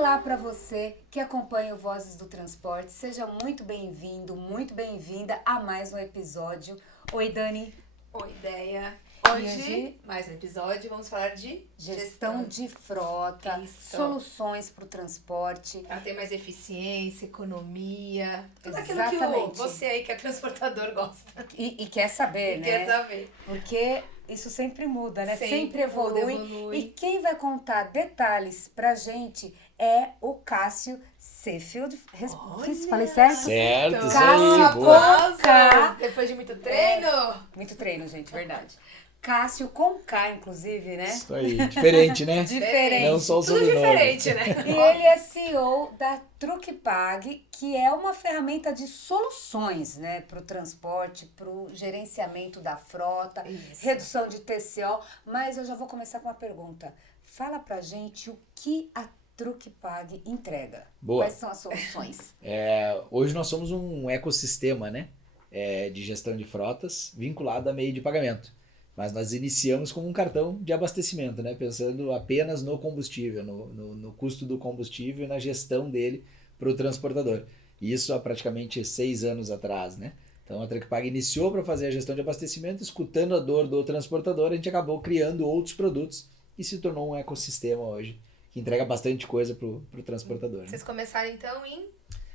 Olá para você que acompanha o Vozes do Transporte. Seja muito bem-vindo, muito bem-vinda a mais um episódio. Oi, Dani. Oi, Ideia. Hoje, Hoje, mais um episódio, vamos falar de gestão de frota, Isso. soluções para o transporte. Para ter mais eficiência, economia, tudo aquilo Exatamente. que você aí que é transportador gosta. E quer saber, E né? quer saber. Porque isso sempre muda, né? Sempre evolui. evolui. E quem vai contar detalhes pra gente é o Cássio Sefield. Falei certo? Certo, isso Cássio aí, boa. K. Depois de muito treino. Muito treino, gente, verdade. Cássio com K, inclusive, né? Isso aí, diferente, né? Diferente. Não só o Tudo sobrenome. diferente, né? E ele é CEO da Trucpag, que é uma ferramenta de soluções, né, para o transporte, para o gerenciamento da frota, Isso. redução de TCO. Mas eu já vou começar com uma pergunta. Fala pra gente o que a Trucpag entrega. Boa. Quais são as soluções? Hoje nós somos um ecossistema, né, de gestão de frotas vinculado a meio de pagamento. Mas nós iniciamos com um cartão de abastecimento, né, pensando apenas no combustível, no custo do combustível e na gestão dele para o transportador. Isso há praticamente 6 anos atrás, né? Então a Trucpag iniciou para fazer a gestão de abastecimento, escutando a dor do transportador, a gente acabou criando outros produtos e se tornou um ecossistema hoje que entrega bastante coisa para o transportador. Né? Vocês começaram então em...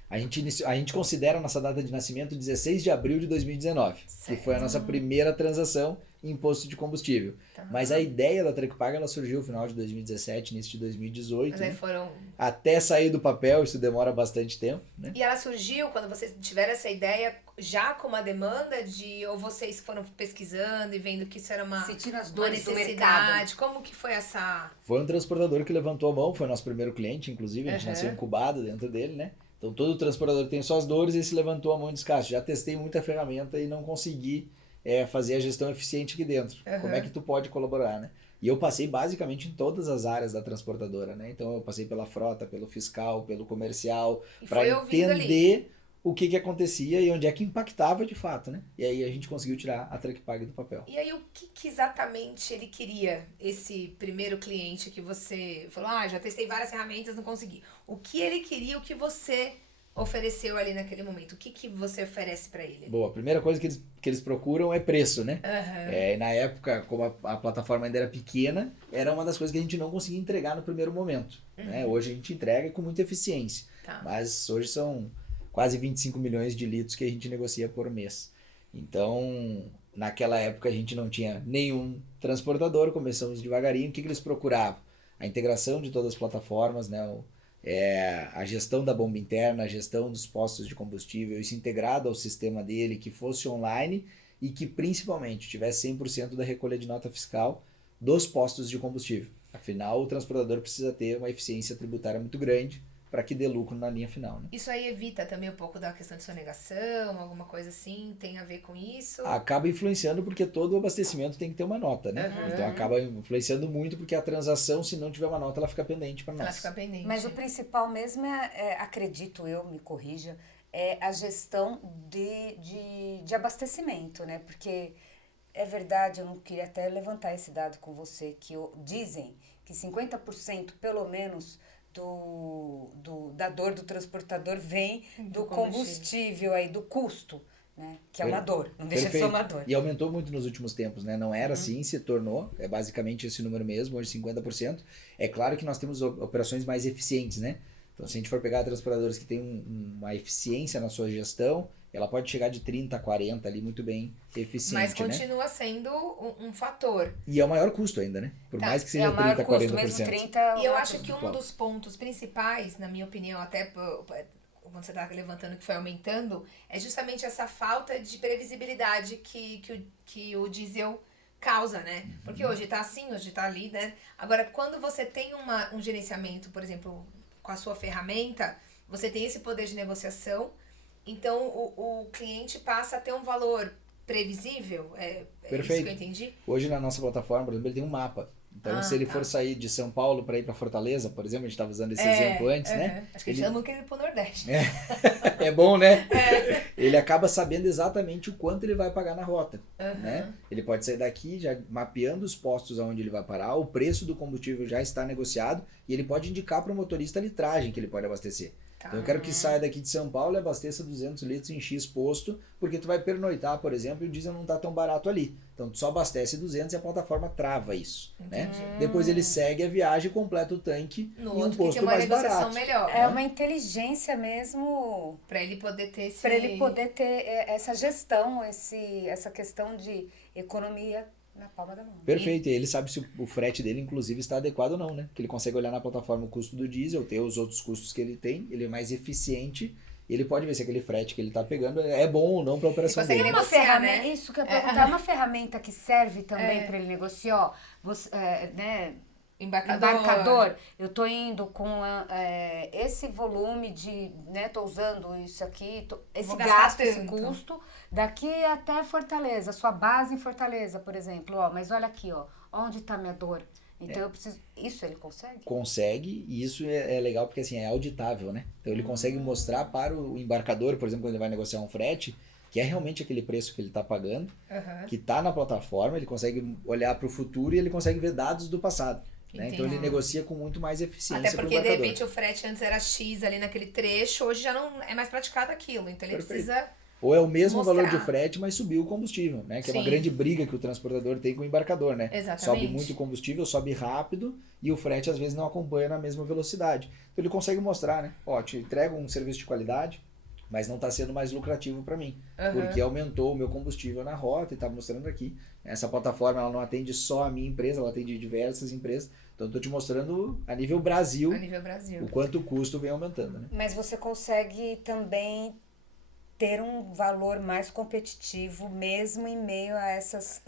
A gente considera a nossa data de nascimento 16 de abril de 2019, Certo. que foi a nossa primeira transação em imposto de combustível. Tá. Mas a ideia da Trucpag ela surgiu no final de 2017, início de 2018. Mas aí né? foram... Até sair do papel, isso demora bastante tempo. Né? E ela surgiu quando vocês tiveram essa ideia já com uma demanda de... Ou vocês foram pesquisando e vendo que isso era uma Sentindo as uma dores do mercado. necessidade? Como que foi essa... Foi um transportador que levantou a mão, foi nosso primeiro cliente, inclusive, a gente Uhum. nasceu incubado dentro dele, né? Então todo transportador tem suas dores e esse levantou a mão e disse, Cássio, já testei muita ferramenta e não consegui fazer a gestão eficiente aqui dentro. Uhum. Como é que tu pode colaborar, né? E eu passei basicamente em todas as áreas da transportadora, né? Então eu passei pela frota, pelo fiscal, pelo comercial, E para foi ouvindo ali. entender o que acontecia e onde é que impactava de fato, né? E aí a gente conseguiu tirar a Trucpag do papel. E aí, o que exatamente ele queria, esse primeiro cliente que você falou, já testei várias ferramentas, não consegui. O que ele queria, o que você ofereceu ali naquele momento? O que você oferece pra ele? Boa, a primeira coisa que eles procuram é preço, né? Aham. Na época, como a plataforma ainda era pequena, era uma das coisas que a gente não conseguia entregar no primeiro momento. Né? Hoje a gente entrega com muita eficiência, Tá. mas hoje são quase 25 milhões de litros que a gente negocia por mês. Então, naquela época a gente não tinha nenhum transportador, começamos devagarinho. O que eles procuravam? A integração de todas as plataformas, né? A gestão da bomba interna, a gestão dos postos de combustível, isso integrado ao sistema dele, que fosse online e que principalmente tivesse 100% da recolha de nota fiscal dos postos de combustível. Afinal, o transportador precisa ter uma eficiência tributária muito grande para que dê lucro na linha final. Né? Isso aí evita também um pouco da questão de sonegação, alguma coisa assim, tem a ver com isso? Acaba influenciando porque todo o abastecimento tem que ter uma nota, né? Uhum. Então acaba influenciando muito porque a transação, se não tiver uma nota, ela fica pendente para Ela nós. fica pendente. Mas o principal mesmo acredito eu, me corrija, é a gestão de abastecimento, né? Porque é verdade, eu não queria até levantar esse dado com você, que dizem que 50% pelo menos da dor do transportador vem do combustível aí, do custo, né? Que é uma dor, não deixa de ser uma dor. E aumentou muito nos últimos tempos, né? Não era assim, se tornou, é basicamente esse número mesmo, hoje 50%. É claro que nós temos operações mais eficientes, né? Então, se a gente for pegar transportadores que têm uma eficiência na sua gestão, ela pode chegar de 30 a 40 ali, muito bem eficiente, Mas continua sendo um fator. E é o maior custo ainda, né? Por mais que seja é o maior 30, custo, 40%. mesmo 30. E eu acho que um dos pontos principais, na minha opinião, até quando você está levantando que foi aumentando, é justamente essa falta de previsibilidade que o diesel causa, né? Porque hoje tá assim, hoje tá ali, né? Agora, quando você tem um gerenciamento, por exemplo, com a sua ferramenta, você tem esse poder de negociação, então o cliente passa a ter um valor previsível, Perfeito. isso que eu entendi? Hoje na nossa plataforma, por exemplo, ele tem um mapa Então, se ele for sair de São Paulo para ir para Fortaleza, por exemplo, a gente estava usando esse exemplo antes, né? Acho que eles chamam que ele ir pro Nordeste. É bom, né? Ele acaba sabendo exatamente o quanto ele vai pagar na rota, né? Ele pode sair daqui já mapeando os postos aonde ele vai parar, o preço do combustível já está negociado e ele pode indicar para o motorista a litragem que ele pode abastecer. Então eu quero que saia daqui de São Paulo e abasteça 200 litros em X posto, porque tu vai pernoitar, por exemplo, e o diesel não está tão barato ali. Então tu só abastece 200 e a plataforma trava isso, né? Depois ele segue a viagem e completa o tanque No em um outro posto que tem uma mais negociação barato. melhor. É uma inteligência mesmo Pra ele poder ter esse... para ele poder ter essa gestão, essa questão de economia na palma da mão. Perfeito, e ele sabe se o frete dele, inclusive, está adequado ou não, né? Que ele consegue olhar na plataforma o custo do diesel, ter os outros custos que ele tem, ele é mais eficiente, e ele pode ver se aquele frete que ele está pegando é bom ou não para a operação consegue dele. É uma negociar, ferramenta, né? isso que eu ia perguntar, é uma ferramenta que serve também para ele negociar, ó, você, né, embarcador, eu tô indo com esse volume de, né, tô usando isso aqui, esse Vou gastar gasto, esse tanto. custo, daqui até Fortaleza, sua base em Fortaleza, por exemplo, ó, mas olha aqui, ó, onde tá minha dor? Então eu preciso, isso ele consegue? Consegue, e isso é legal porque assim, é auditável, né? Então ele consegue mostrar para o embarcador, por exemplo, quando ele vai negociar um frete, que é realmente aquele preço que ele está pagando, que está na plataforma, ele consegue olhar para o futuro e ele consegue ver dados do passado. Né? Então ele negocia com muito mais eficiência. Até porque de repente o frete antes era X ali naquele trecho, hoje já não é mais praticado aquilo, então ele precisa... Ou é o mesmo mostrar. valor de frete, mas subiu o combustível, né? Que é uma Sim. grande briga que o transportador tem com o embarcador, né? Exatamente. Sobe muito o combustível, sobe rápido e o frete às vezes não acompanha na mesma velocidade. Então ele consegue mostrar, né? Ó, te entrego um serviço de qualidade, mas não está sendo mais lucrativo para mim, porque aumentou o meu combustível na rota e está mostrando aqui. Essa plataforma ela não atende só a minha empresa, ela atende diversas empresas. Então, estou te mostrando a nível Brasil, o quanto o custo vem aumentando. Né? Mas você consegue também ter um valor mais competitivo, mesmo em meio a essas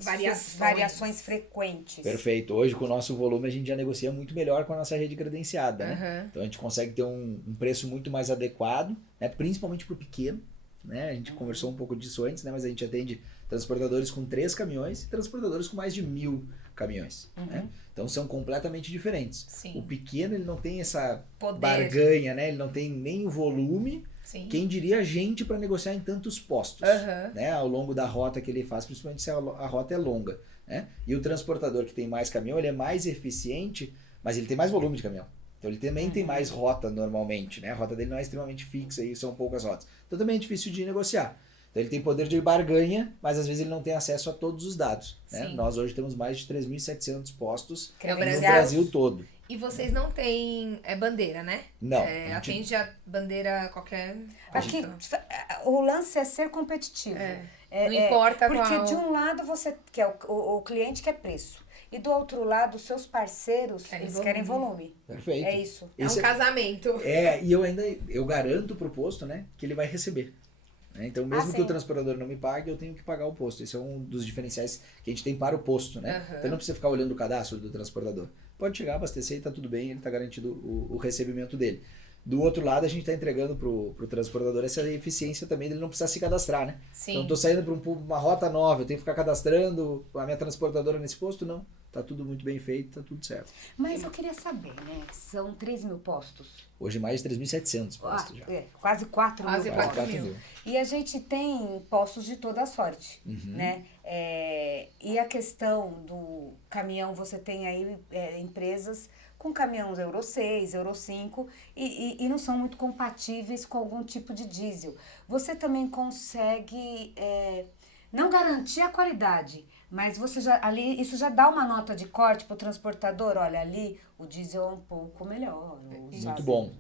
variações frequentes. Perfeito. Hoje, com o nosso volume, a gente já negocia muito melhor com a nossa rede credenciada. Né? Então, a gente consegue ter um preço muito mais adequado, né? Principalmente para o pequeno. Né? A gente conversou um pouco disso antes, né? Mas a gente atende transportadores com 3 caminhões e transportadores com mais de 1.000 caminhões. Né? Então são completamente diferentes. Sim. O pequeno ele não tem essa poder, barganha, né? Ele não tem nem o volume. Sim. Quem diria a gente para negociar em tantos postos, né? Ao longo da rota que ele faz, principalmente se a rota é longa. Né? E o transportador que tem mais caminhão, ele é mais eficiente, mas ele tem mais volume de caminhão. Então ele também tem mais rota normalmente, né? A rota dele não é extremamente fixa e são poucas rotas. Então também é difícil de negociar. Então ele tem poder de barganha, mas às vezes ele não tem acesso a todos os dados. Né? Nós hoje temos mais de 3.700 postos no Brasil todo. E vocês não têm bandeira, né? Não. Atende a bandeira qualquer... Aqui, o lance é ser competitivo. Não importa porque qual... de um lado você quer o cliente quer preço. E do outro lado, os seus parceiros, eles querem volume. Perfeito. É isso. É um casamento. E eu garanto pro posto, né, que ele vai receber. Então, mesmo que o transportador não me pague, eu tenho que pagar o posto. Esse é um dos diferenciais que a gente tem para o posto, né? Então, não precisa ficar olhando o cadastro do transportador. Pode chegar, abastecer e tá tudo bem, ele tá garantido o recebimento dele. Do outro lado, a gente está entregando pro transportador essa eficiência também dele não precisar se cadastrar, né? Sim. Então, estou saindo para uma rota nova, eu tenho que ficar cadastrando a minha transportadora nesse posto? Não. Tá tudo muito bem feito, tá tudo certo. Mas eu queria saber, né? São 3.000 postos. Hoje mais de 3.700 postos já. Quase 4.000 Quase 4.000. E a gente tem postos de toda sorte, né? E a questão do caminhão, você tem aí empresas com caminhões Euro 6, Euro 5 e não são muito compatíveis com algum tipo de diesel. Você também consegue não garantir a qualidade, mas você isso já dá uma nota de corte para o transportador. Olha, ali o diesel é um pouco melhor. Muito bom.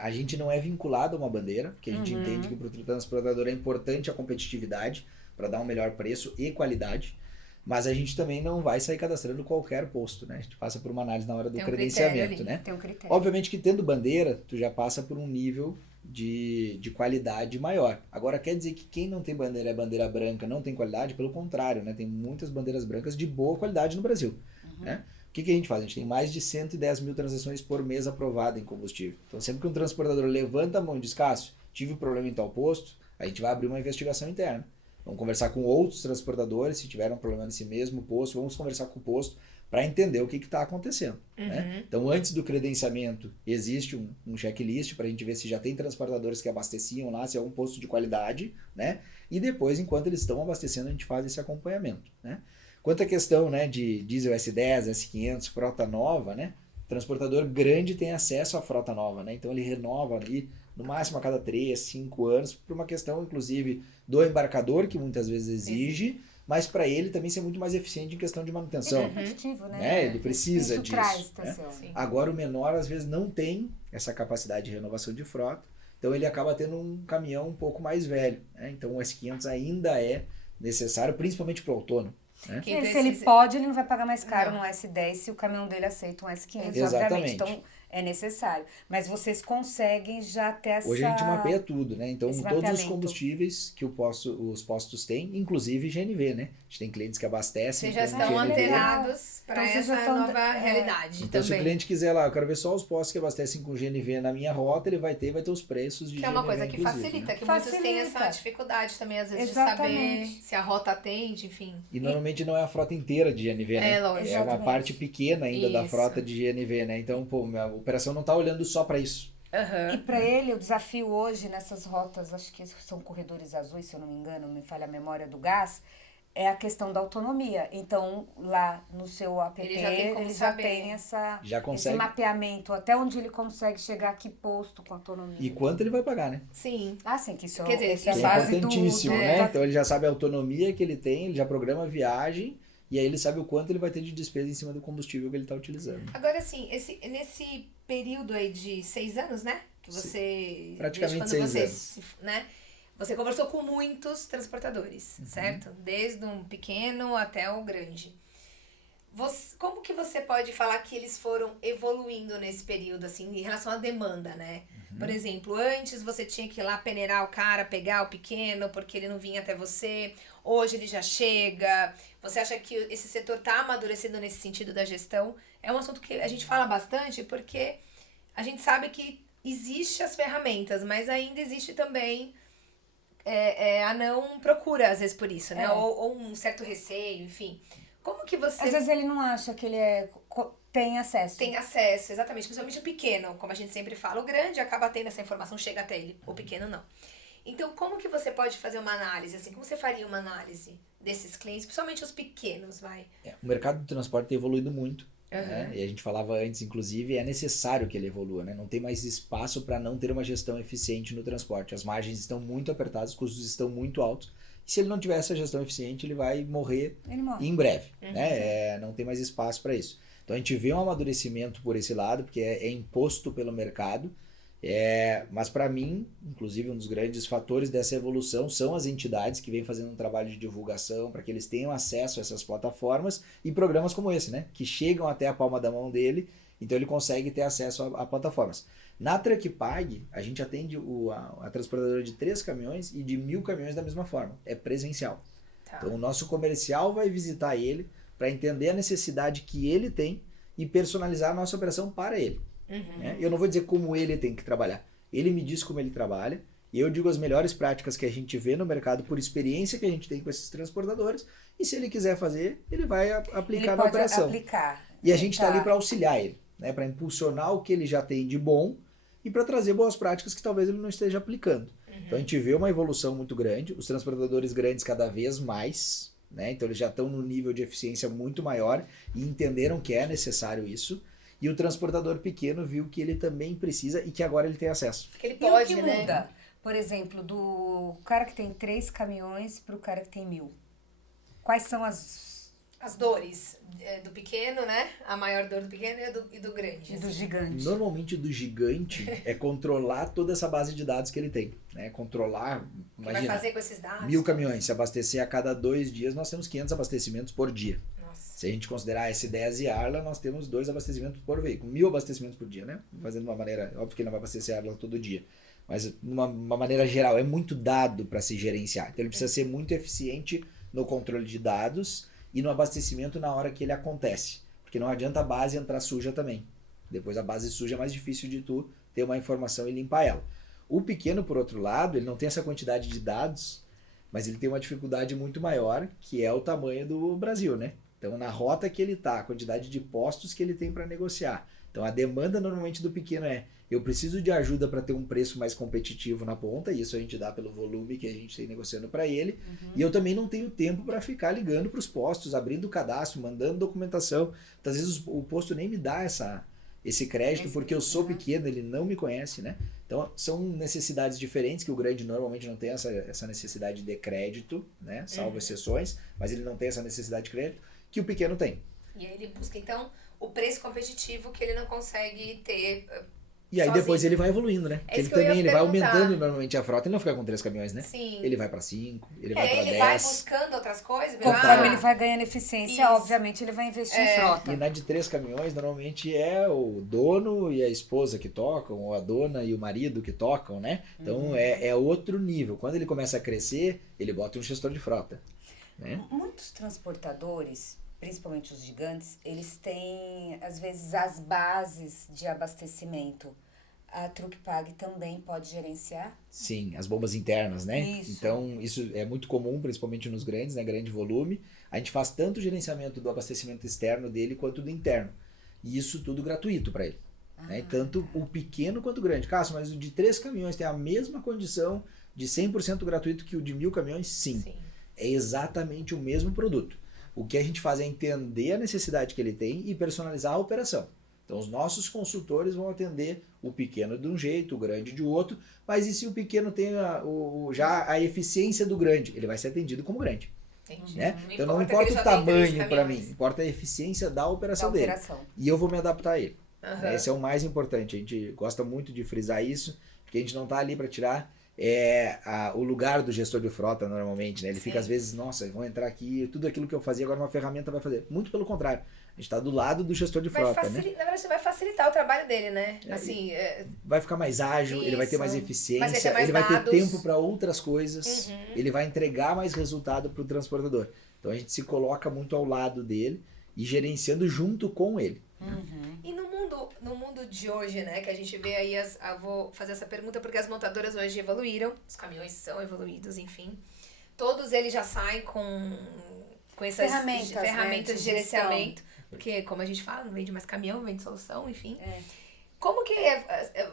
A gente não é vinculado a uma bandeira, porque a gente entende que para o transportador é importante a competitividade para dar um melhor preço e qualidade. Mas a gente também não vai sair cadastrando qualquer posto, né? A gente passa por uma análise na hora do credenciamento, né? Tem um critério. Obviamente que tendo bandeira, tu já passa por um nível de qualidade maior. Agora, quer dizer que quem não tem bandeira, é bandeira branca, não tem qualidade? Pelo contrário, né? Tem muitas bandeiras brancas de boa qualidade no Brasil, né? O que a gente faz? A gente tem mais de 110 mil transações por mês aprovadas em combustível. Então, sempre que um transportador levanta a mão e diz, Cássio, tive problema em tal posto, a gente vai abrir uma investigação interna. Vamos conversar com outros transportadores, se tiveram um problema nesse mesmo posto, vamos conversar com o posto para entender o que está acontecendo. Né? Então, antes do credenciamento, existe um checklist para a gente ver se já tem transportadores que abasteciam lá, se é um posto de qualidade, né? E depois, enquanto eles estão abastecendo, a gente faz esse acompanhamento. Né? Quanto à questão, né, de diesel S10, S500, frota nova, né? O transportador grande tem acesso à frota nova, né? Então ele renova ali no máximo a cada 3, 5 anos, por uma questão, inclusive, do embarcador, que muitas vezes exige, mas para ele também ser muito mais eficiente em questão de manutenção. Ele é competitivo, né? Né? Ele precisa Isso disso. traz, Né? Tassio. Agora o menor, às vezes, não tem essa capacidade de renovação de frota, então ele acaba tendo um caminhão um pouco mais velho. Né? Então o S500 ainda é necessário, principalmente para o autônomo. Né? Se ele pode, ele não vai pagar mais caro no S10 se o caminhão dele aceita um S500, obviamente. Então, é necessário. Mas vocês conseguem já ter essa... Hoje a gente mapeia tudo, né? Então, esse todos os mapeamento. combustíveis que os postos têm, inclusive GNV, né? A gente tem clientes que abastecem Vocês já com estão GNV. antenados para Então, vocês já essa estão- nova realidade Então, se o também. cliente quiser lá, eu quero ver só os postos que abastecem com GNV na minha rota, ele vai ter os preços de Que é uma GNV, coisa que inclusive, facilita, né? que muitos têm Facilita. essa dificuldade também, às vezes, Exatamente. de saber se a rota atende, enfim. E normalmente não é a frota inteira de GNV, né? É, lógico. É uma Exatamente. parte pequena ainda da Isso. frota de GNV, né? Então, pô, minha operação não tá olhando só para isso. Aham. E para ele, o desafio hoje nessas rotas, acho que são corredores azuis, se eu não me engano, me falha a memória do gás, é a questão da autonomia. Então, lá no seu app, Ele já tem como ele já saber. tem Já esse consegue. mapeamento, até onde ele consegue chegar, que posto com autonomia. E quanto ele vai pagar, né? Sim. Ah, sim, que isso Quer dizer, isso é a Que é base do... importantíssimo, do- né? da- Então ele já sabe a autonomia que ele tem, ele já programa a viagem e aí ele sabe o quanto ele vai ter de despesa em cima do combustível que ele está utilizando. Agora, assim, nesse período aí de 6 anos, né? Que você... Praticamente desde quando 6 você anos. né? Você conversou com muitos transportadores, certo? Desde um pequeno até o grande. Como que você pode falar que eles foram evoluindo nesse período, assim, em relação à demanda, né? Por exemplo, antes você tinha que ir lá peneirar o cara, pegar o pequeno, porque ele não vinha até você. Hoje ele já chega. Você acha que esse setor está amadurecendo nesse sentido da gestão? É um assunto que a gente fala bastante porque a gente sabe que existe as ferramentas, mas ainda existe também a não procura, às vezes, por isso, né? É. Ou um certo receio, enfim. Como que você Às vezes ele não acha que ele tem acesso. tem acesso, exatamente, principalmente o pequeno, como a gente sempre fala. O grande acaba tendo essa informação, chega até ele, o pequeno não. Então, como que você pode fazer uma análise, assim, como você faria uma análise desses clientes, principalmente os pequenos, vai? O mercado do transporte tem evoluído muito. Né? E a gente falava antes, inclusive, é necessário que ele evolua. Né? Não tem mais espaço para não ter uma gestão eficiente no transporte. As margens estão muito apertadas, os custos estão muito altos. E se ele não tiver essa gestão eficiente, ele vai morrer Ele morre. em breve. Né? Não tem mais espaço para isso. Então a gente vê um amadurecimento por esse lado, porque é imposto pelo mercado. Mas para mim, inclusive um dos grandes fatores dessa evolução são as entidades que vêm fazendo um trabalho de divulgação para que eles tenham acesso a essas plataformas e programas como esse, né? Que chegam até a palma da mão dele, então ele consegue ter acesso a plataformas. Na Truckpag, a gente atende a transportadora de 3 caminhões e de 1.000 caminhões da mesma forma, é presencial. Tá. Então o nosso comercial vai visitar ele para entender a necessidade que ele tem e personalizar a nossa operação para ele. Né? Eu não vou dizer como ele tem que trabalhar. Ele me diz como ele trabalha e eu digo as melhores práticas que a gente vê no mercado por experiência que a gente tem com esses transportadores e se ele quiser fazer, ele vai aplicar Ele na pode operação. aplicar. E a gente está Tá. ali para auxiliar ele, né? Para impulsionar o que ele já tem de bom e para trazer boas práticas que talvez ele não esteja aplicando. Então a gente vê uma evolução muito grande, os transportadores grandes cada vez mais, né? Então eles já estão num nível de eficiência muito maior e entenderam que é necessário isso. E o transportador pequeno viu que ele também precisa e que agora ele tem acesso. Porque ele E pode, o que né? muda? Por exemplo, do cara que tem 3 caminhões pro cara que tem 1.000. Quais são As dores do pequeno, né? A maior dor do pequeno e do grande. do assim. gigante? Normalmente do gigante é controlar toda essa base de dados que ele tem, né? Controlar, O que vai imagina, fazer com esses dados? 1.000 caminhões, se abastecer a cada 2 dias, nós temos 500 abastecimentos por dia. Nossa. Se a gente considerar S10 e Arla, nós temos 2 abastecimentos por veículo, 1.000 abastecimentos por dia, né? Fazendo de uma maneira, óbvio que ele não vai abastecer a Arla todo dia, mas de uma maneira geral, é muito dado para se gerenciar. Então ele precisa ser muito eficiente no controle de dados e no abastecimento na hora que ele acontece. Porque não adianta a base entrar suja também. Depois a base suja é mais difícil de tu ter uma informação e limpar ela. O pequeno, por outro lado, ele não tem essa quantidade de dados, mas ele tem uma dificuldade muito maior, que é o tamanho do Brasil, né? Então, na rota que ele está, a quantidade de postos que ele tem para negociar. Então, a demanda normalmente do pequeno eu preciso de ajuda para ter um preço mais competitivo na ponta, e isso a gente dá pelo volume que a gente tem negociando para ele. E eu também não tenho tempo para ficar ligando para os postos, abrindo o cadastro, mandando documentação. Então, às vezes o posto nem me dá esse crédito, porque eu sou pequeno, ele não me conhece, né? Então, são necessidades diferentes, que o grande normalmente não tem essa necessidade de crédito, né? Salvo exceções, mas ele não tem essa necessidade de crédito, que o pequeno tem. E aí ele busca, então, o preço competitivo que ele não consegue ter E aí sozinho. depois ele vai evoluindo, né? É isso Ele que eu ia também ele vai perguntar. aumentando normalmente a frota, ele não fica com 3 caminhões, né? Sim. Ele vai para 5, ele vai para Ele 10. vai buscando outras coisas. Conforme ele vai ganhando eficiência, Isso. obviamente ele vai investir em frota. E na de 3 caminhões, normalmente é o dono e a esposa que tocam, ou a dona e o marido que tocam, né? Então é outro nível. Quando ele começa a crescer, ele bota um gestor de frota, né? Muitos transportadores, principalmente os gigantes, eles têm, às vezes, as bases de abastecimento. A Truckpag também pode gerenciar? Sim, as bombas internas, né? Isso. Então, isso é muito comum, principalmente nos grandes, né? Grande volume. A gente faz tanto o gerenciamento do abastecimento externo dele quanto do interno. E isso tudo gratuito para ele. Né? Tanto o pequeno quanto o grande. Cássio, mas o de 3 caminhões tem a mesma condição de 100% gratuito que o de 1.000 caminhões? Sim. É exatamente o mesmo produto. O que a gente faz é entender a necessidade que ele tem e personalizar a operação. Então, os nossos consultores vão atender o pequeno de um jeito, o grande de outro, mas e se o pequeno tem já a eficiência do grande? Ele vai ser atendido como grande. Entendi. Né? Não Então, não importa que ele importa o já tem 3 tamanho para mim, caminhões. importa a eficiência da operação dele. operação. E eu vou me adaptar a ele. Aham. Esse é o mais importante. A gente gosta muito de frisar isso, porque a gente não está ali para tirar o lugar do gestor de frota normalmente, né? Ele fica às vezes, nossa, vão entrar aqui, tudo aquilo que eu fazia agora uma ferramenta vai fazer. Muito pelo contrário, a gente está do lado do gestor de frota, né? Na verdade, você vai facilitar o trabalho dele, né? Assim, Vai ficar mais ágil, ele vai ter mais Isso. eficiência, Mas vai ter mais ele vai ter dados. tempo para outras coisas, ele vai entregar mais resultado para o transportador. Então a gente se coloca muito ao lado dele e gerenciando junto com ele. E no mundo de hoje, né, que a gente vê aí, vou fazer essa pergunta porque as montadoras hoje evoluíram, os caminhões são evoluídos, enfim. Todos eles já saem com essas ferramentas de gerenciamento, porque como a gente fala, não vende mais caminhão, vende solução, enfim. Como que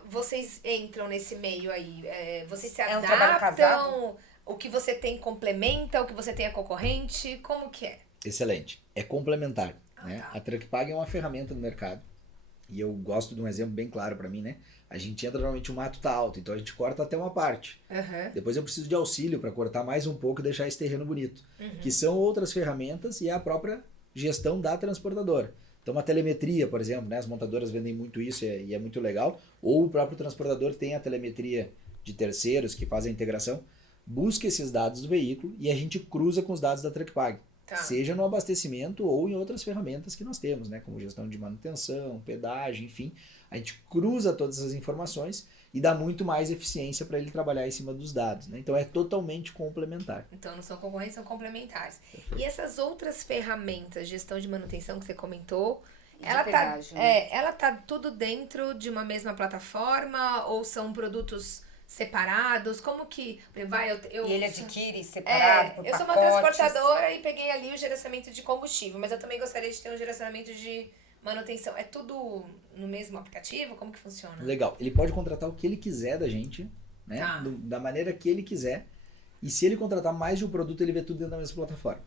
vocês entram nesse meio aí? Vocês se É um trabalho casado? adaptam? O que você tem complementa? O que você tem é concorrente? Como que é? Excelente. É complementar. Ah, Né? tá. A Truckpag é uma ferramenta no mercado. E eu gosto de um exemplo bem claro para mim, né? A gente entra normalmente o mato tá alto, então a gente corta até uma parte. Depois eu preciso de auxílio para cortar mais um pouco e deixar esse terreno bonito. Que são outras ferramentas e é a própria gestão da transportadora. Então uma telemetria, por exemplo, né? As montadoras vendem muito isso e é muito legal. Ou o próprio transportador tem a telemetria de terceiros que fazem a integração. Busca esses dados do veículo e a gente cruza com os dados da Truckpag. Tá. Seja no abastecimento ou em outras ferramentas que nós temos, né? Como gestão de manutenção, pedágio, enfim. A gente cruza todas essas informações e dá muito mais eficiência para ele trabalhar em cima dos dados. Né? Então é totalmente complementar. Então não são concorrentes, são complementares. E essas outras ferramentas, gestão de manutenção que você comentou, E de pedágio, né? ela tá tudo dentro de uma mesma plataforma ou são produtos separados? Como que E ele adquire separado por eu sou uma pacotes. transportadora e peguei ali o gerenciamento de combustível, mas eu também gostaria de ter um gerenciamento de manutenção. É tudo no mesmo aplicativo? Como que funciona? Legal. Ele pode contratar o que ele quiser da gente, né? Tá. Da maneira que ele quiser. E se ele contratar mais de um produto, ele vê tudo dentro da mesma plataforma.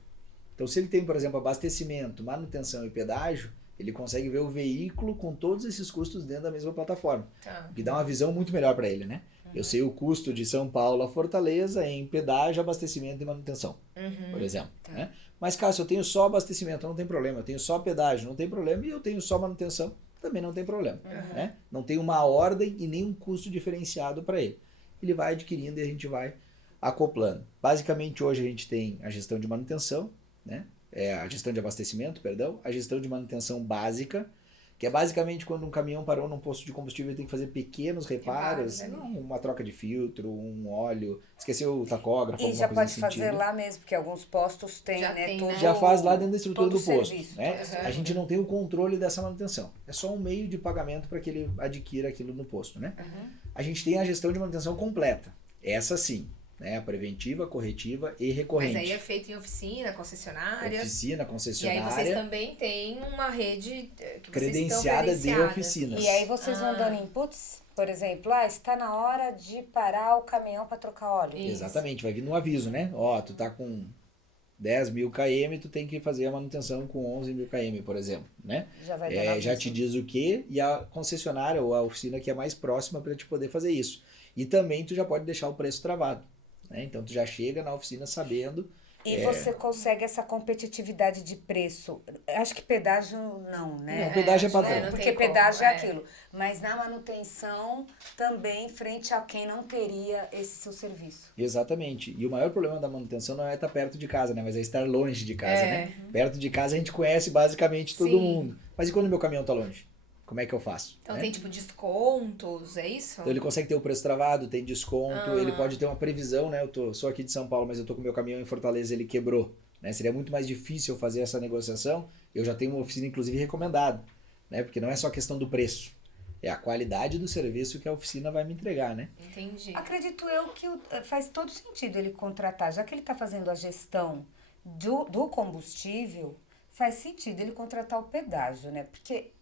Então, se ele tem, por exemplo, abastecimento, manutenção e pedágio, ele consegue ver o veículo com todos esses custos dentro da mesma plataforma. Tá. O que dá uma visão muito melhor para ele, né? Eu sei o custo de São Paulo a Fortaleza em pedágio, abastecimento e manutenção, por exemplo. Né? Mas, Cássio, eu tenho só abastecimento, não tem problema. Eu tenho só pedágio, não tem problema. E eu tenho só manutenção, também não tem problema. Né? Não tem uma ordem e nem um custo diferenciado para ele. Ele vai adquirindo e a gente vai acoplando. Basicamente, hoje a gente tem a gestão de manutenção, né? A gestão de abastecimento, perdão, a gestão de manutenção básica, que é basicamente quando um caminhão parou num posto de combustível, ele tem que fazer pequenos reparos, uma troca de filtro, um óleo, esqueceu o tacógrafo, E alguma já coisa pode nesse fazer sentido. lá mesmo, porque alguns postos têm, Já né? tem, todo, né? Já faz lá dentro da estrutura todo do posto. serviço, Né? todo A gente não tem o controle dessa manutenção. É só um meio de pagamento para que ele adquira aquilo no posto. Né? A gente tem a gestão de manutenção completa. Essa sim. Né? né? A preventiva, corretiva e Mas recorrente. aí é feito em oficina, concessionárias. Oficina, E aí concessionária. vocês também têm uma rede que vocês estão Credenciada de credenciadas. oficinas. E aí vocês vão dando inputs, por exemplo, está na hora de parar o caminhão para trocar óleo. Isso. Exatamente, vai vir no aviso, né? Ó, tu tá com 10 mil km, tu tem que fazer a manutenção com 11 mil km, por exemplo, né? Já vai dando Já aviso. te diz o que e a concessionária ou a oficina que é mais próxima para te poder fazer isso. E também tu já pode deixar o preço travado, né? Então tu já chega na oficina sabendo. E você consegue essa competitividade de preço. Acho que pedágio não, né? Não, pedágio é acho que padrão. não Porque tem como, pedágio é aquilo. Mas na manutenção, também, frente a quem não teria esse seu serviço. Exatamente. E o maior problema da manutenção não é estar perto de casa, né? Mas é estar longe de casa, né? Perto de casa a gente conhece basicamente todo Sim. mundo. Mas e quando meu caminhão tá longe? Como é que eu faço? Então né? tem tipo descontos, é isso? Então ele consegue ter o preço travado, tem desconto, ele pode ter uma previsão, né? Sou aqui de São Paulo, mas eu tô com meu caminhão em Fortaleza, ele quebrou, né? Seria muito mais difícil eu fazer essa negociação. Eu já tenho uma oficina, inclusive, recomendada, né? Porque não é só questão do preço, é a qualidade do serviço que a oficina vai me entregar, né? Entendi. Acredito eu que faz todo sentido ele contratar, já que ele está fazendo a gestão do combustível, faz sentido ele contratar o pedágio, né? Porque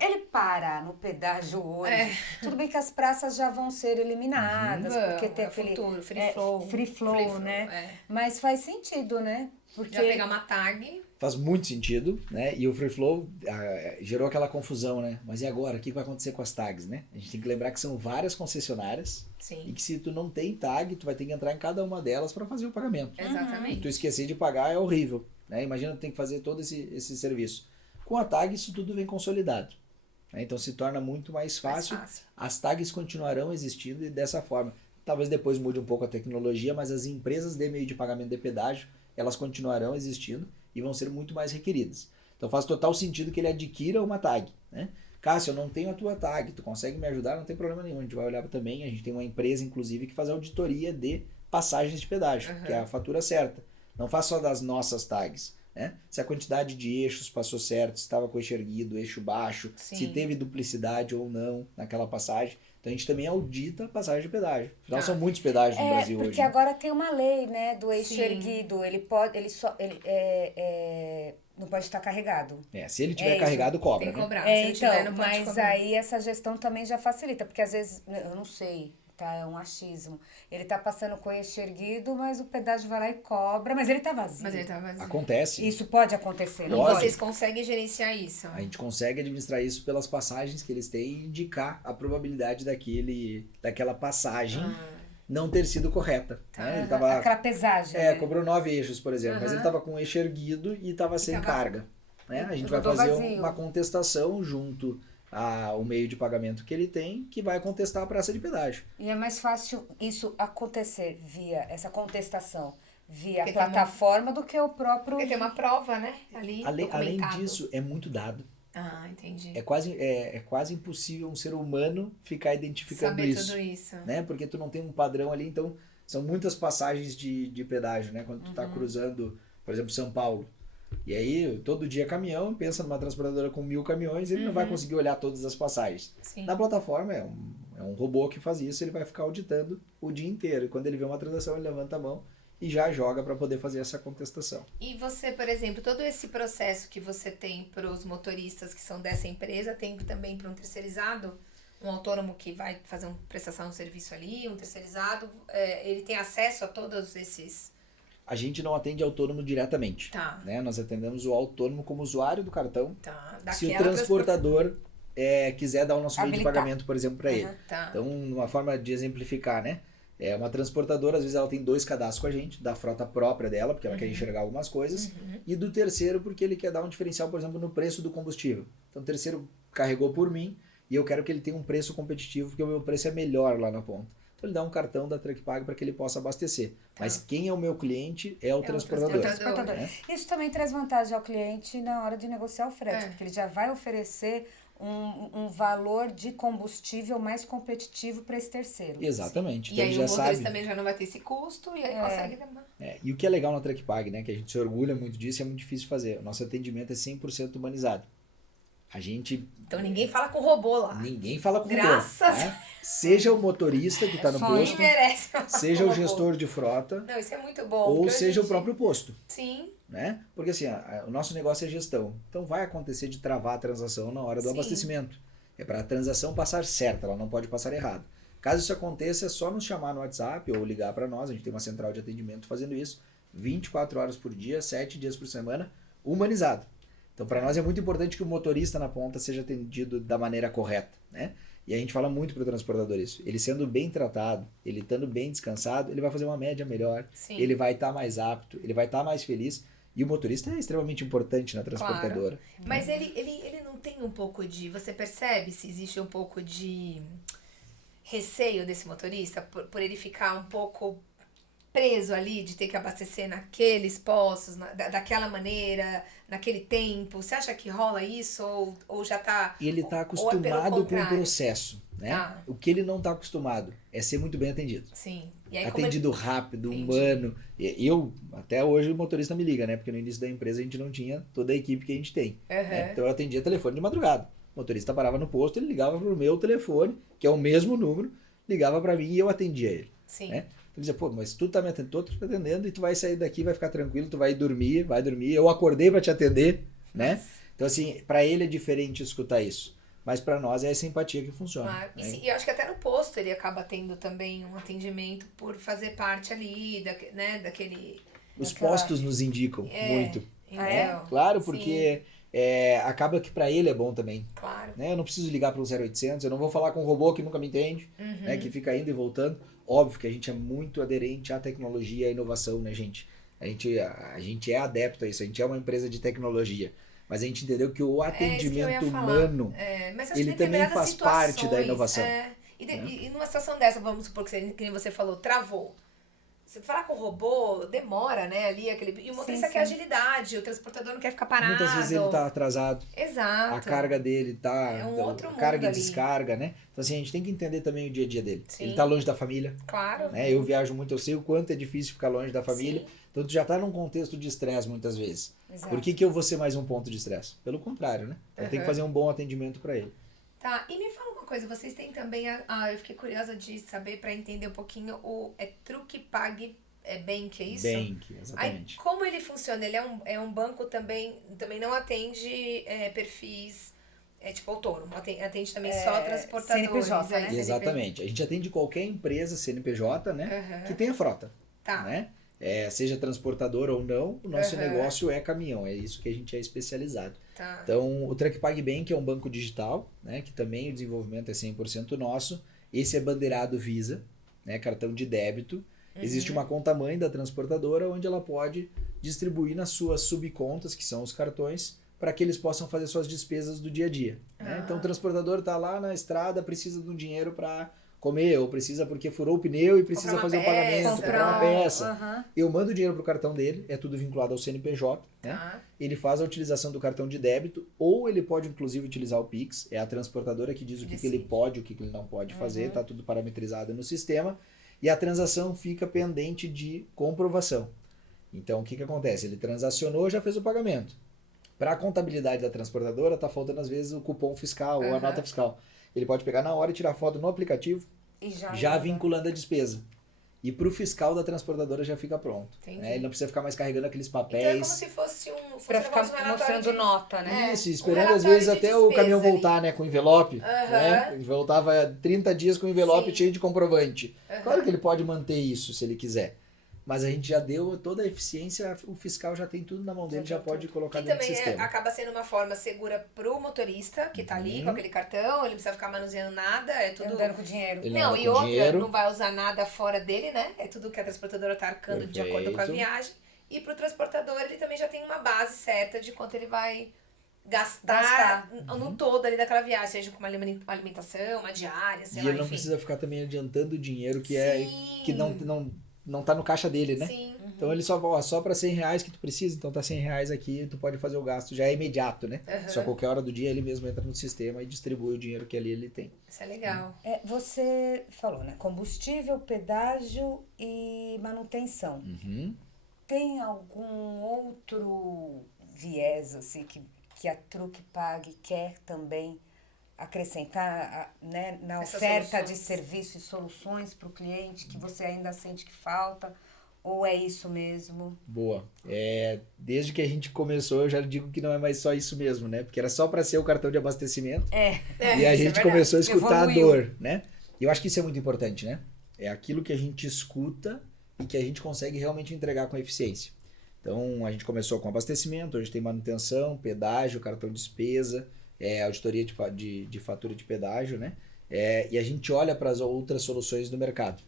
ele parar no pedágio hoje, tudo bem que as praças já vão ser eliminadas, porque tem aquele futuro, free flow, né? Mas faz sentido, né? Porque Já pegar uma tag. Faz muito sentido, né? E o Free Flow gerou aquela confusão, né? Mas e agora? O que vai acontecer com as tags, né? A gente tem que lembrar que são várias concessionárias e Sim, que se tu não tem tag, tu vai ter que entrar em cada uma delas para fazer o pagamento. E exatamente. tu esquecer de pagar é horrível, né? Imagina tu tem que fazer todo esse serviço. Com a tag isso tudo vem consolidado, né? Então se torna muito mais fácil. As tags continuarão existindo e dessa forma. Talvez depois mude um pouco a tecnologia, mas as empresas de meio de pagamento de pedágio, elas continuarão existindo e vão ser muito mais requeridas. Então faz total sentido que ele adquira uma tag, né? Cássio, eu não tenho a tua tag, tu consegue me ajudar? Não tem problema nenhum, a gente vai olhar também, a gente tem uma empresa inclusive que faz auditoria de passagens de pedágio, que é a fatura certa. Não faz só das nossas tags, né? Se a quantidade de eixos passou certo, se estava com eixo erguido, eixo baixo, se teve duplicidade ou não naquela passagem. Então a gente também audita a passagem de pedágio. Afinal, são muitos pedágios no Brasil porque hoje. agora tem uma lei, né, do eixo Sim. erguido. Ele não pode estar carregado. Se ele tiver isso. carregado, cobra, Tem que né? cobrar. Se não tiver, não pode mas cobrar. aí essa gestão também já facilita, porque às vezes, eu não sei, tá, é um achismo. Ele tá passando com o eixo erguido, mas o pedágio vai lá e cobra, mas ele tá vazio. Mas ele tá vazio. Acontece. Isso pode acontecer, não Pode. pode? Vocês conseguem gerenciar isso? A gente consegue administrar isso pelas passagens que eles têm e indicar a probabilidade daquela passagem não ter sido correta. Né? Ele tava, Aquela pesagem. né? cobrou 9 eixos, por exemplo, mas ele estava com o eixo erguido e estava sem carga. Né? A gente vai rodou fazer vazio. uma contestação junto ao meio de pagamento que ele tem, que vai contestar a praça de pedágio. E é mais fácil isso acontecer via essa contestação, via Porque a plataforma do que o próprio... Porque tem uma prova, né? Ali, Além documentado. disso, é muito dado. Ah, entendi. É quase impossível um ser humano ficar identificando Saber isso. tudo isso. Né? Porque tu não tem um padrão ali, então são muitas passagens de pedágio, né? Quando tu tá cruzando, por exemplo, São Paulo. E aí, todo dia caminhão, pensa numa transportadora com 1000 caminhões, ele não vai conseguir olhar todas as passagens. Sim. Na plataforma é um robô que faz isso, ele vai ficar auditando o dia inteiro. E quando ele vê uma transação, ele levanta a mão e já joga para poder fazer essa contestação. E você, por exemplo, todo esse processo que você tem para os motoristas que são dessa empresa, tem também para um terceirizado? Um autônomo que vai fazer uma prestação de serviço ali, um terceirizado, ele tem acesso a todos esses... A gente não atende autônomo diretamente. Tá. Né? Nós atendemos o autônomo como usuário do cartão. Tá. Se o transportador quiser dar o nosso meio de Habilitar. pagamento, por exemplo, para ele. Tá. Então, uma forma de exemplificar, né? Uma transportadora, às vezes ela tem 2 cadastros com a gente, da frota própria dela, porque ela quer enxergar algumas coisas, e do terceiro, porque ele quer dar um diferencial, por exemplo, no preço do combustível. Então, o terceiro carregou por mim, e eu quero que ele tenha um preço competitivo, porque o meu preço é melhor lá na ponta. Então, ele dá um cartão da Trecpag para que ele possa abastecer. Mas quem é o meu cliente é o transportador. Transportador. Né? Isso também traz vantagem ao cliente na hora de negociar o frete, porque ele já vai oferecer um valor de combustível mais competitivo para esse terceiro. Exatamente. E Então, aí ele o já motorista sabe. também já não vai ter esse custo e aí consegue demandar. E o que é legal na Trecpag, né? Que a gente se orgulha muito disso e é muito difícil fazer. O nosso atendimento é 100% humanizado. A gente... Então ninguém fala com robô lá. Ninguém fala com Graças robô, né? Seja o motorista que está no Só Ninguém posto, merece falar seja com o robô. gestor de frota, Não, isso é muito bom. ou porque hoje seja em o próprio posto, Sim, né? Porque assim, o nosso negócio é gestão. Então vai acontecer de travar a transação na hora do Sim. abastecimento. É para a transação passar certa, ela não pode passar errado. Caso isso aconteça, é só nos chamar no WhatsApp ou ligar para nós. A gente tem uma central de atendimento fazendo isso 24 horas por dia, 7 dias por semana, humanizado. Então, para nós é muito importante que o motorista na ponta seja atendido da maneira correta, né? E a gente fala muito para o transportador isso. Ele sendo bem tratado, ele estando bem descansado, ele vai fazer uma média melhor, sim. ele vai estar mais apto, ele vai estar mais feliz. E o motorista é extremamente importante na transportadora. Mas ele não tem um pouco de... Você percebe se existe um pouco de receio desse motorista por ele ficar um pouco preso ali, de ter que abastecer naqueles postos, daquela maneira, naquele tempo? Você acha que rola isso ou já tá... Ele está ou é acostumado pelo com o contrário? processo, né? Tá. O que ele não está acostumado é ser muito bem atendido. Sim. E aí, como Atendido rápido, Entendi. humano. E eu, até hoje, o motorista me liga, né? Porque no início da empresa a gente não tinha toda a equipe que a gente tem. Né? Então eu atendia telefone de madrugada. O motorista parava no posto, ele ligava pro meu telefone, que é o mesmo número, ligava para mim e eu atendia ele. Sim. Né? Ele dizia, pô, mas tu tá me atendendo, tô te atendendo e tu vai sair daqui, vai ficar tranquilo, tu vai dormir. Eu acordei para te atender, né? Nossa. Então assim, para ele é diferente escutar isso. Mas para nós é essa empatia que funciona. Claro. E, Né? e eu acho que até no posto ele acaba tendo também um atendimento por fazer parte ali, né, daquele... Os Daquela- postos nos indicam muito. Então, Claro, sim, porque acaba que para ele é bom também. claro. Né? Eu não preciso ligar para o 0800, eu não vou falar com um robô que nunca me entende, Uhum. né? Que fica indo e voltando. Óbvio que a gente é muito aderente à tecnologia e à inovação, né, gente? A gente é adepto a isso, a gente é uma empresa de tecnologia. Mas a gente entendeu que o É isso que eu ia atendimento falar. humano, Mas acho ele que também determinadas faz parte da situações, inovação. E, Né? e numa situação dessa, vamos supor que nem você falou, travou. Você falar com o robô, demora, né? Ali, e o motorista Sim, quer sim. agilidade, o transportador não quer ficar parado. Muitas vezes ele tá atrasado, Exato. a carga dele tá... É um outro a carga mundo e ali. descarga, né? Então assim, a gente tem que entender também o dia a dia dele. Sim. Ele tá longe da família, Claro. né? Eu viajo muito, eu sei o quanto é difícil ficar longe da família. Sim. Então tu já tá num contexto de estresse muitas vezes. Exato. Por que eu vou ser mais um ponto de estresse? Pelo contrário, né? Então tem que fazer um bom atendimento para ele. Tá, e me fala uma coisa, vocês têm também eu fiquei curiosa de saber para entender um pouquinho Truque Pague Bank, é isso? Bank, Aí, exatamente. como ele funciona? Ele é um banco também não atende perfis tipo autônomo, atende também só transportadores. CNPJ, né? Exatamente. A gente atende qualquer empresa CNPJ, né? Aham. Que tenha frota, Tá. né? Seja transportador ou não, o nosso Aham. negócio é caminhão, é isso que a gente é especializado. Tá. Então, o Truck Pague Bank é um banco digital, né? Que também o desenvolvimento é 100% nosso. Esse é bandeirado Visa, né? Cartão de débito. Existe uma conta mãe da transportadora onde ela pode distribuir nas suas subcontas, que são os cartões, para que eles possam fazer suas despesas do dia a dia. Né? Então o transportador está lá na estrada, precisa de um dinheiro para comer, ou precisa porque furou o pneu e precisa Comprar uma fazer um peça. pagamento, comprar uma peça. Aham. Eu mando o dinheiro pro cartão dele, é tudo vinculado ao CNPJ, né? Tá. Ele faz a utilização do cartão de débito, ou ele pode inclusive utilizar o Pix, é a transportadora que diz o que ele pode, o que ele não pode fazer, tá tudo parametrizado no sistema, e a transação fica pendente de comprovação. Então o que acontece? Ele transacionou, já fez o pagamento. Para a contabilidade da transportadora, tá faltando às vezes o cupom fiscal ou a nota fiscal. Ele pode pegar na hora e tirar foto no aplicativo, E já vinculando a despesa. E para o fiscal da transportadora já fica pronto. Entendi. Né? Ele não precisa ficar mais carregando aqueles Então é papéis. como se fosse Pra um ficar negócio relatório mostrando de- nota, né? Isso, esperando às relatório vezes de até o caminhão despesa voltar, né, com envelope. Aham. Né? Ele voltava 30 dias com envelope Sim. cheio de comprovante. Aham. Claro que ele pode manter isso se ele quiser. Mas a gente já deu toda a eficiência, o fiscal já tem tudo na mão dele, já pode colocar Que dentro do também sistema. acaba sendo uma forma segura pro motorista, que tá ali com aquele cartão, ele não precisa ficar manuseando nada, é tudo... Andando com dinheiro. Ele Não, anda e com outra, dinheiro. não vai usar nada fora dele, né? É tudo que a transportadora tá arcando de acordo com a Perfeito. viagem. E pro transportador, ele também já tem uma base certa de quanto ele vai gastar no todo ali daquela viagem, seja com uma alimentação, uma diária, sei E lá, ele não enfim. precisa ficar também adiantando o dinheiro que Sim. que não tá no caixa dele, né? Sim. Então ele só para 100 reais que tu precisa, então tá 100 reais aqui, tu pode fazer o gasto, já é imediato, né? Aham. Só qualquer hora do dia ele mesmo entra no sistema e distribui o dinheiro que ali ele tem. Isso é legal. Você falou, né? Combustível, pedágio e manutenção. Uhum. Tem algum outro viés, assim, que que a Trucpag quer também acrescentar, né, na Essas oferta de soluções. serviço e soluções para o cliente que você ainda sente que falta? Ou é isso mesmo? Boa. Desde que a gente começou, eu já digo que não é mais só isso mesmo, né? Porque era só para ser o cartão de abastecimento. E a isso é gente verdade. começou a escutar Evoluiu. a dor, né? E eu acho que isso é muito importante, né? É aquilo que a gente escuta e que a gente consegue realmente entregar com eficiência. Então, a gente começou com abastecimento, hoje tem manutenção, pedágio, cartão de despesa, auditoria de fatura de pedágio, né? E a gente olha para as outras soluções do mercado.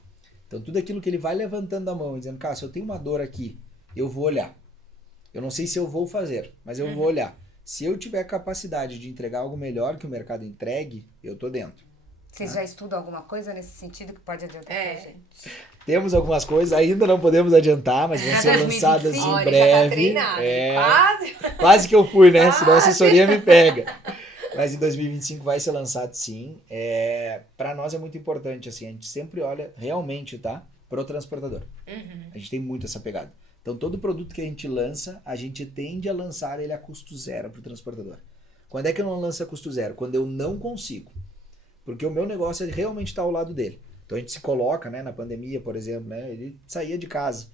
Então, tudo aquilo que ele vai levantando a mão e dizendo, cara, se eu tenho uma dor aqui, eu vou olhar. Eu não sei se eu vou fazer, mas eu vou olhar. Se eu tiver capacidade de entregar algo melhor que o mercado entregue, eu tô dentro. Vocês já estudam alguma coisa nesse sentido que pode adiantar pra gente? Temos algumas coisas, ainda não podemos adiantar, mas vão ser 2025. lançadas em Olha, breve. já tá treinado. Quase. Quase que eu fui, né? Senão a assessoria me pega. Mas em 2025 vai ser lançado sim. Para nós é muito importante, assim, a gente sempre olha realmente, tá? Pro transportador. A gente tem muito essa pegada. Então todo produto que a gente lança, a gente tende a lançar ele a custo zero pro transportador. Quando é que eu não lanço a custo zero? Quando eu não consigo. Porque o meu negócio é realmente estar ao lado dele. Então a gente se coloca, né, na pandemia, por exemplo, né, ele saía de casa.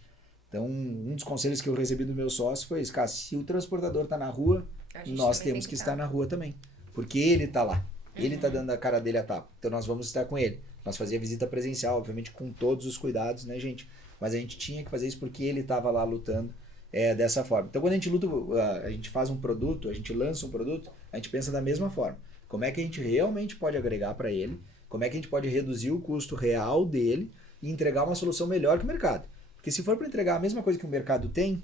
Então um dos conselhos que eu recebi do meu sócio foi isso, cara, se o transportador está na rua, A gente nós também temos tem que que estar tá. na rua também. Porque ele está lá. Ele está dando a cara dele a tapa. Então nós vamos estar com ele. Nós fazia visita presencial, obviamente com todos os cuidados, né, gente? Mas a gente tinha que fazer isso porque ele estava lá lutando dessa forma. Então quando a gente luta, a gente faz um produto, a gente lança um produto, a gente pensa da mesma forma. Como é que a gente realmente pode agregar para ele? Como é que a gente pode reduzir o custo real dele e entregar uma solução melhor que o mercado? Porque se for para entregar a mesma coisa que o mercado tem,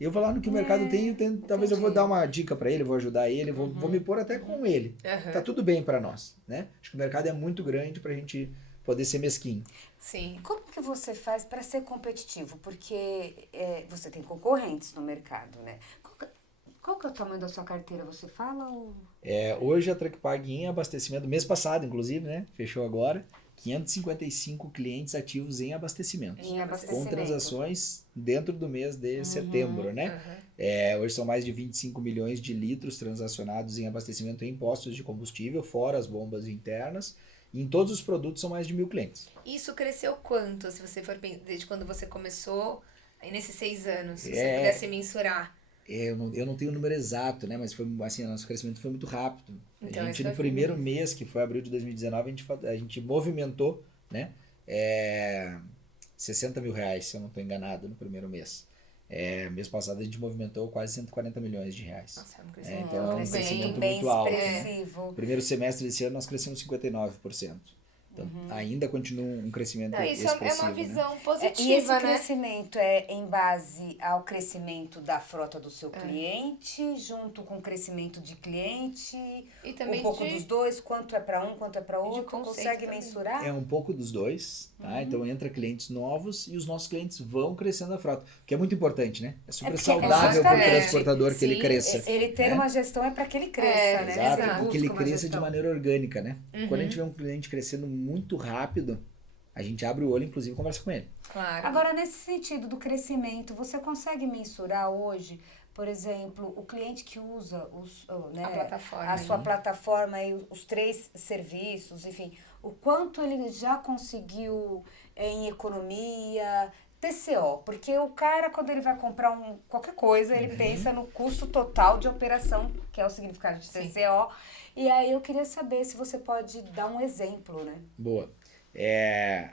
eu vou lá no que o mercado tem, talvez eu vou dar uma dica para ele, vou ajudar ele, vou me pôr até com ele. Tá tudo bem para nós, né? Acho que o mercado é muito grande para a gente poder ser mesquinho. Sim. Como que você faz para ser competitivo? Porque você tem concorrentes no mercado, né? Qual que é o tamanho da sua carteira? Você fala ou... Hoje a Trucpag em abastecimento, mês passado inclusive, né? Fechou agora, 555 clientes ativos em abastecimento. Em Com abastecimento. transações dentro do mês de setembro, né? Hoje são mais de 25 milhões de litros transacionados em abastecimento em postos de combustível, fora as bombas internas. E em todos os produtos são mais de 1.000 clientes. Isso cresceu quanto, se você for desde quando você começou, aí nesses 6 anos, se você pudesse mensurar? Eu não tenho o número exato, né? Mas foi assim, nosso crescimento foi muito rápido. Então, A gente, esse no foi primeiro mês, que foi abril de 2019, a gente movimentou, né? 60 mil reais, se eu não estou enganado, no primeiro mês. Mês passado a gente movimentou quase 140 milhões de reais. Nossa, é um crescimento Então, um crescimento bem muito alto. expressivo. Primeiro semestre desse ano nós crescemos 59%. Então, ainda continua um crescimento Não, isso expressivo. é uma né? visão E esse positiva, né? crescimento é em base ao crescimento da frota do seu cliente, junto com o crescimento de cliente, E também um pouco de- dos dois, quanto é para um, quanto é para outro, conceito consegue também. mensurar? É um pouco dos dois, tá? Então entra clientes novos e os nossos clientes vão crescendo a frota, o que é muito importante, né? É super porque saudável para o justamente, transportador que ele sim, cresça. Ele ter né? uma gestão é para que ele cresça, né? Exato, Ele porque ele busca uma cresça de gestão. maneira orgânica, né? Quando a gente vê um cliente crescendo muito rápido, a gente abre o olho, inclusive, e conversa com ele. Claro. Agora, nesse sentido do crescimento, você consegue mensurar hoje, por exemplo, o cliente que usa A plataforma, a sua né? plataforma e os 3 serviços, enfim, o quanto ele já conseguiu em economia, TCO, porque o cara, quando ele vai comprar qualquer coisa, ele pensa no custo total de operação, que é o significado de Sim. TCO, e aí eu queria saber se você pode dar um exemplo, né? Boa.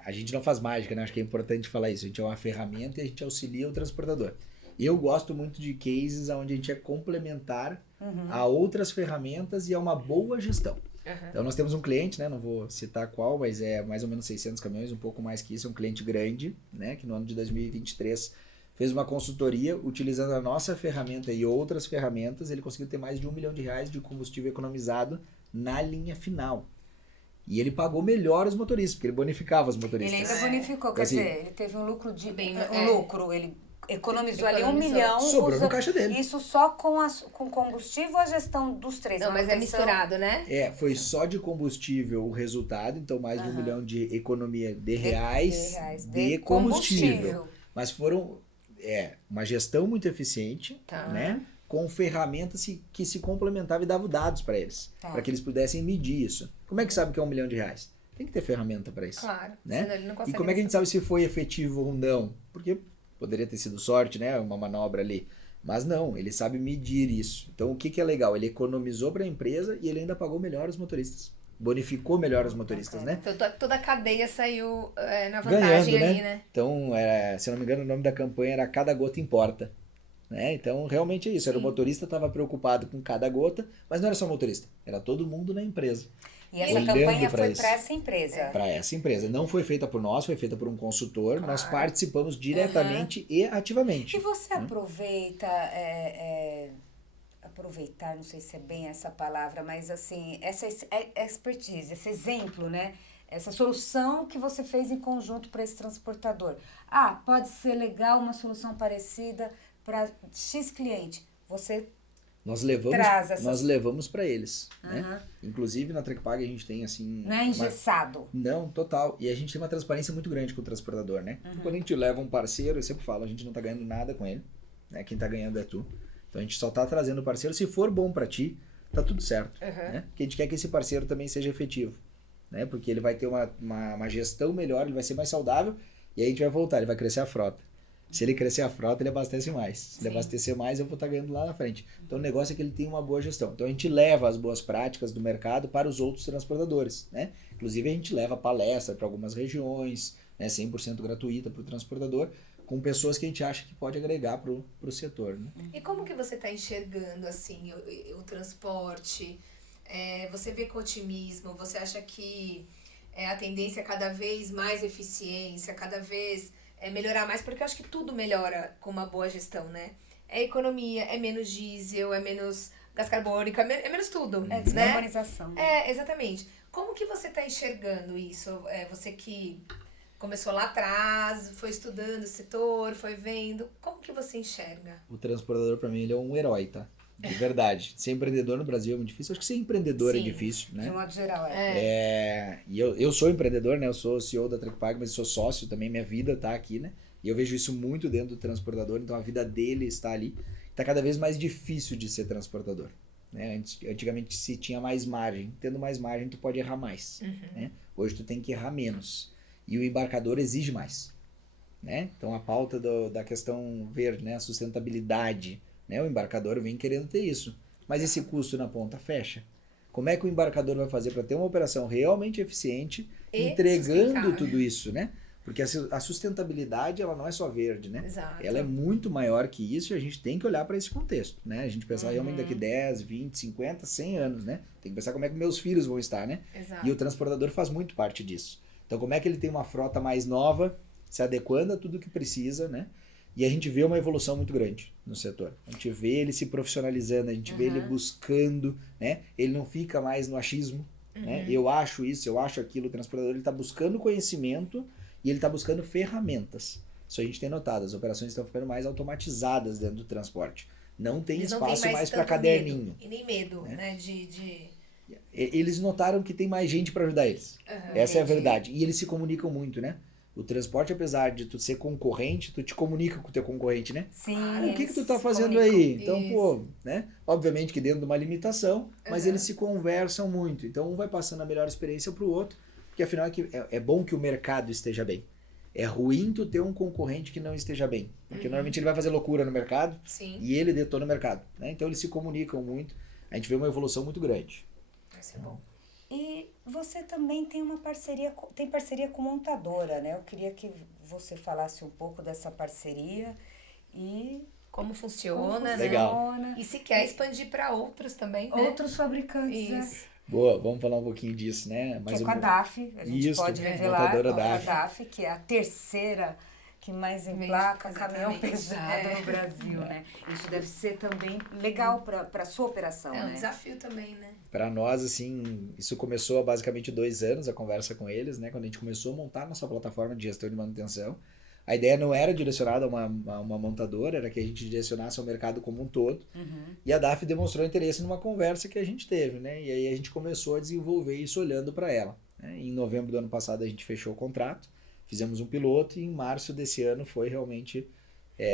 A gente não faz mágica, né? Acho que é importante falar isso. A gente é uma ferramenta e a gente auxilia o transportador. Eu gosto muito de cases onde a gente é complementar a outras ferramentas e a uma boa gestão. Então nós temos um cliente, né? Não vou citar qual, mas é mais ou menos 600 caminhões, um pouco mais que isso. É um cliente grande, né? Que no ano de 2023 fez uma consultoria utilizando a nossa ferramenta e outras ferramentas. Ele conseguiu ter mais de R$1 milhão de combustível economizado na linha final. E ele pagou melhor os motoristas, porque ele bonificava os motoristas. Ele ainda bonificou, quer Assim, dizer, ele teve um lucro ele economizou ali R$1 Economizou. milhão. Sobrou no caixa dele. Isso só com combustível ou a gestão dos 3? Não, mas é manutenção? misturado, né? Foi só de combustível o resultado, então mais de R$1 milhão de economia de reais de combustível. Mas foram uma gestão muito eficiente, Tá. né? com ferramentas que se complementavam e davam dados para eles, Tá. para que eles pudessem medir isso. Como é que sabe que é R$ 1 milhão? Tem que ter ferramenta para isso. Claro. Né? Senão ele não E consegue como é que a gente saber. sabe se foi efetivo ou não? Porque poderia ter sido sorte, né? Uma manobra ali. Mas não, ele sabe medir isso. Então o que é legal? Ele economizou para a empresa e ele ainda pagou melhor os motoristas. Bonificou melhor os motoristas, né? Então, toda a cadeia saiu na Ganhando, vantagem né? ali, né? Então, se eu não me engano, o nome da campanha era Cada Gota Importa. Né? Então, realmente é isso. Era o Sim. motorista estava preocupado com cada gota, mas não era só o motorista, era todo mundo na empresa. E essa Olhando campanha pra foi isso. para essa empresa. Para essa empresa. Não foi feita por nós, foi feita por um consultor. Nós Claro. participamos diretamente e ativamente. E você aproveita, aproveitar, não sei se é bem essa palavra, mas assim, essa expertise, esse exemplo, né? Essa solução que você fez em conjunto para esse transportador. Ah, pode ser legal uma solução parecida para X cliente. Você Nós traz essas... levamos para eles. Né? Aham. Inclusive na Trecpag a gente tem assim. Não é engessado. Não, total. E a gente tem uma transparência muito grande com o transportador, né? Quando a gente leva um parceiro, eu sempre falo, a gente não tá ganhando nada com ele. Né? Quem tá ganhando é tu. Então a gente só tá trazendo o parceiro. Se for bom para ti, tá tudo certo. Né? Porque a gente quer que esse parceiro também seja efetivo. Né? Porque ele vai ter uma gestão melhor, ele vai ser mais saudável e aí a gente vai voltar, ele vai crescer a frota. Se ele crescer a frota, ele abastece mais. Se ele abastecer mais, eu vou estar ganhando lá na frente. Então o negócio é que ele tem uma boa gestão. Então a gente leva as boas práticas do mercado para os outros transportadores. Né? Inclusive a gente leva palestra para algumas regiões, né? 100% gratuita para o transportador, com pessoas que a gente acha que pode agregar para o setor. Né? E como que você está enxergando assim o transporte? Você vê com otimismo? Você acha que a tendência é cada vez mais eficiência, cada vez melhorar mais? Porque eu acho que tudo melhora com uma boa gestão, né? É economia, é menos diesel, é menos gás carbônico, é menos tudo, É né? descarbonização. Exatamente. Como que você está enxergando isso? Você que começou lá atrás, foi estudando o setor, foi vendo. Como que você enxerga? O transportador, para mim, ele é um herói, tá? De verdade. Ser empreendedor no Brasil é muito difícil. Acho que ser empreendedor é Sim. difícil, né? De modo geral, E eu sou empreendedor, né? Eu sou CEO da Trecpag, mas sou sócio também. Minha vida tá aqui, né? E eu vejo isso muito dentro do transportador. Então a vida dele está ali. Tá cada vez mais difícil de ser transportador. Né? Antigamente se tinha mais margem. Tendo mais margem, tu pode errar mais. Né? Hoje tu tem que errar menos. E o embarcador exige mais. Né? Então a pauta da questão verde, né? A sustentabilidade, né? O embarcador vem querendo ter isso. Mas esse custo na ponta fecha. Como é que o embarcador vai fazer para ter uma operação realmente eficiente, E entregando sustentável. tudo isso, né? Porque a sustentabilidade, ela não é só verde, né? Exato. Ela é muito maior que isso e a gente tem que olhar para esse contexto, né? A gente pensar realmente daqui 10, 20, 50, 100 anos, né? Tem que pensar como é que meus filhos vão estar, né? Exato. E o transportador faz muito parte disso. Então, como é que ele tem uma frota mais nova, se adequando a tudo que precisa, né? E a gente vê uma evolução muito grande no setor. A gente vê ele se profissionalizando, a gente vê ele buscando, né? Ele não fica mais no achismo, né? Eu acho isso, eu acho aquilo. O transportador ele está buscando conhecimento e ele está buscando ferramentas. Isso a gente tem notado. As operações estão ficando mais automatizadas dentro do transporte. Não tem Eles não espaço têm mais para tanto caderninho. medo, e nem medo, né? De... Eles notaram que tem mais gente para ajudar eles. Essa é a verdade. E eles se comunicam muito, né? O transporte, apesar de tu ser concorrente, tu te comunica com o teu concorrente, né? Sim. O que tu tá eles fazendo comunicam. aí? Então, Isso. pô, né? Obviamente que dentro de uma limitação, mas eles se conversam muito. Então, um vai passando a melhor experiência pro outro, porque afinal é bom que o mercado esteja bem. É ruim tu ter um concorrente que não esteja bem, porque normalmente ele vai fazer loucura no mercado Sim, e ele detona o mercado, né? Então, eles se comunicam muito. A gente vê uma evolução muito grande. vai ser bom. E você também tem parceria com montadora, né? Eu queria que você falasse um pouco dessa parceria e Como como funciona, né? Legal. funciona. E se quer expandir para outros também, né? Outros fabricantes, né? Isso. Boa, vamos falar um pouquinho disso, né? Que é com a DAF, a gente Isso, pode a revelar, montadora a DAF. DAF, que é a terceira que mais emplaca caminhão exatamente. pesado no Brasil, né? Isso deve ser também legal para sua operação, É um né? desafio também, né? Para nós, assim, isso começou há basicamente 2 anos, a conversa com eles, né? Quando a gente começou a montar nossa plataforma de gestão de manutenção. A ideia não era direcionada a uma montadora, era que a gente direcionasse ao mercado como um todo. E a DAF demonstrou interesse numa conversa que a gente teve, né? E aí a gente começou a desenvolver isso olhando para ela. Né? Em novembro do ano passado a gente fechou o contrato, fizemos um piloto e em março desse ano foi realmente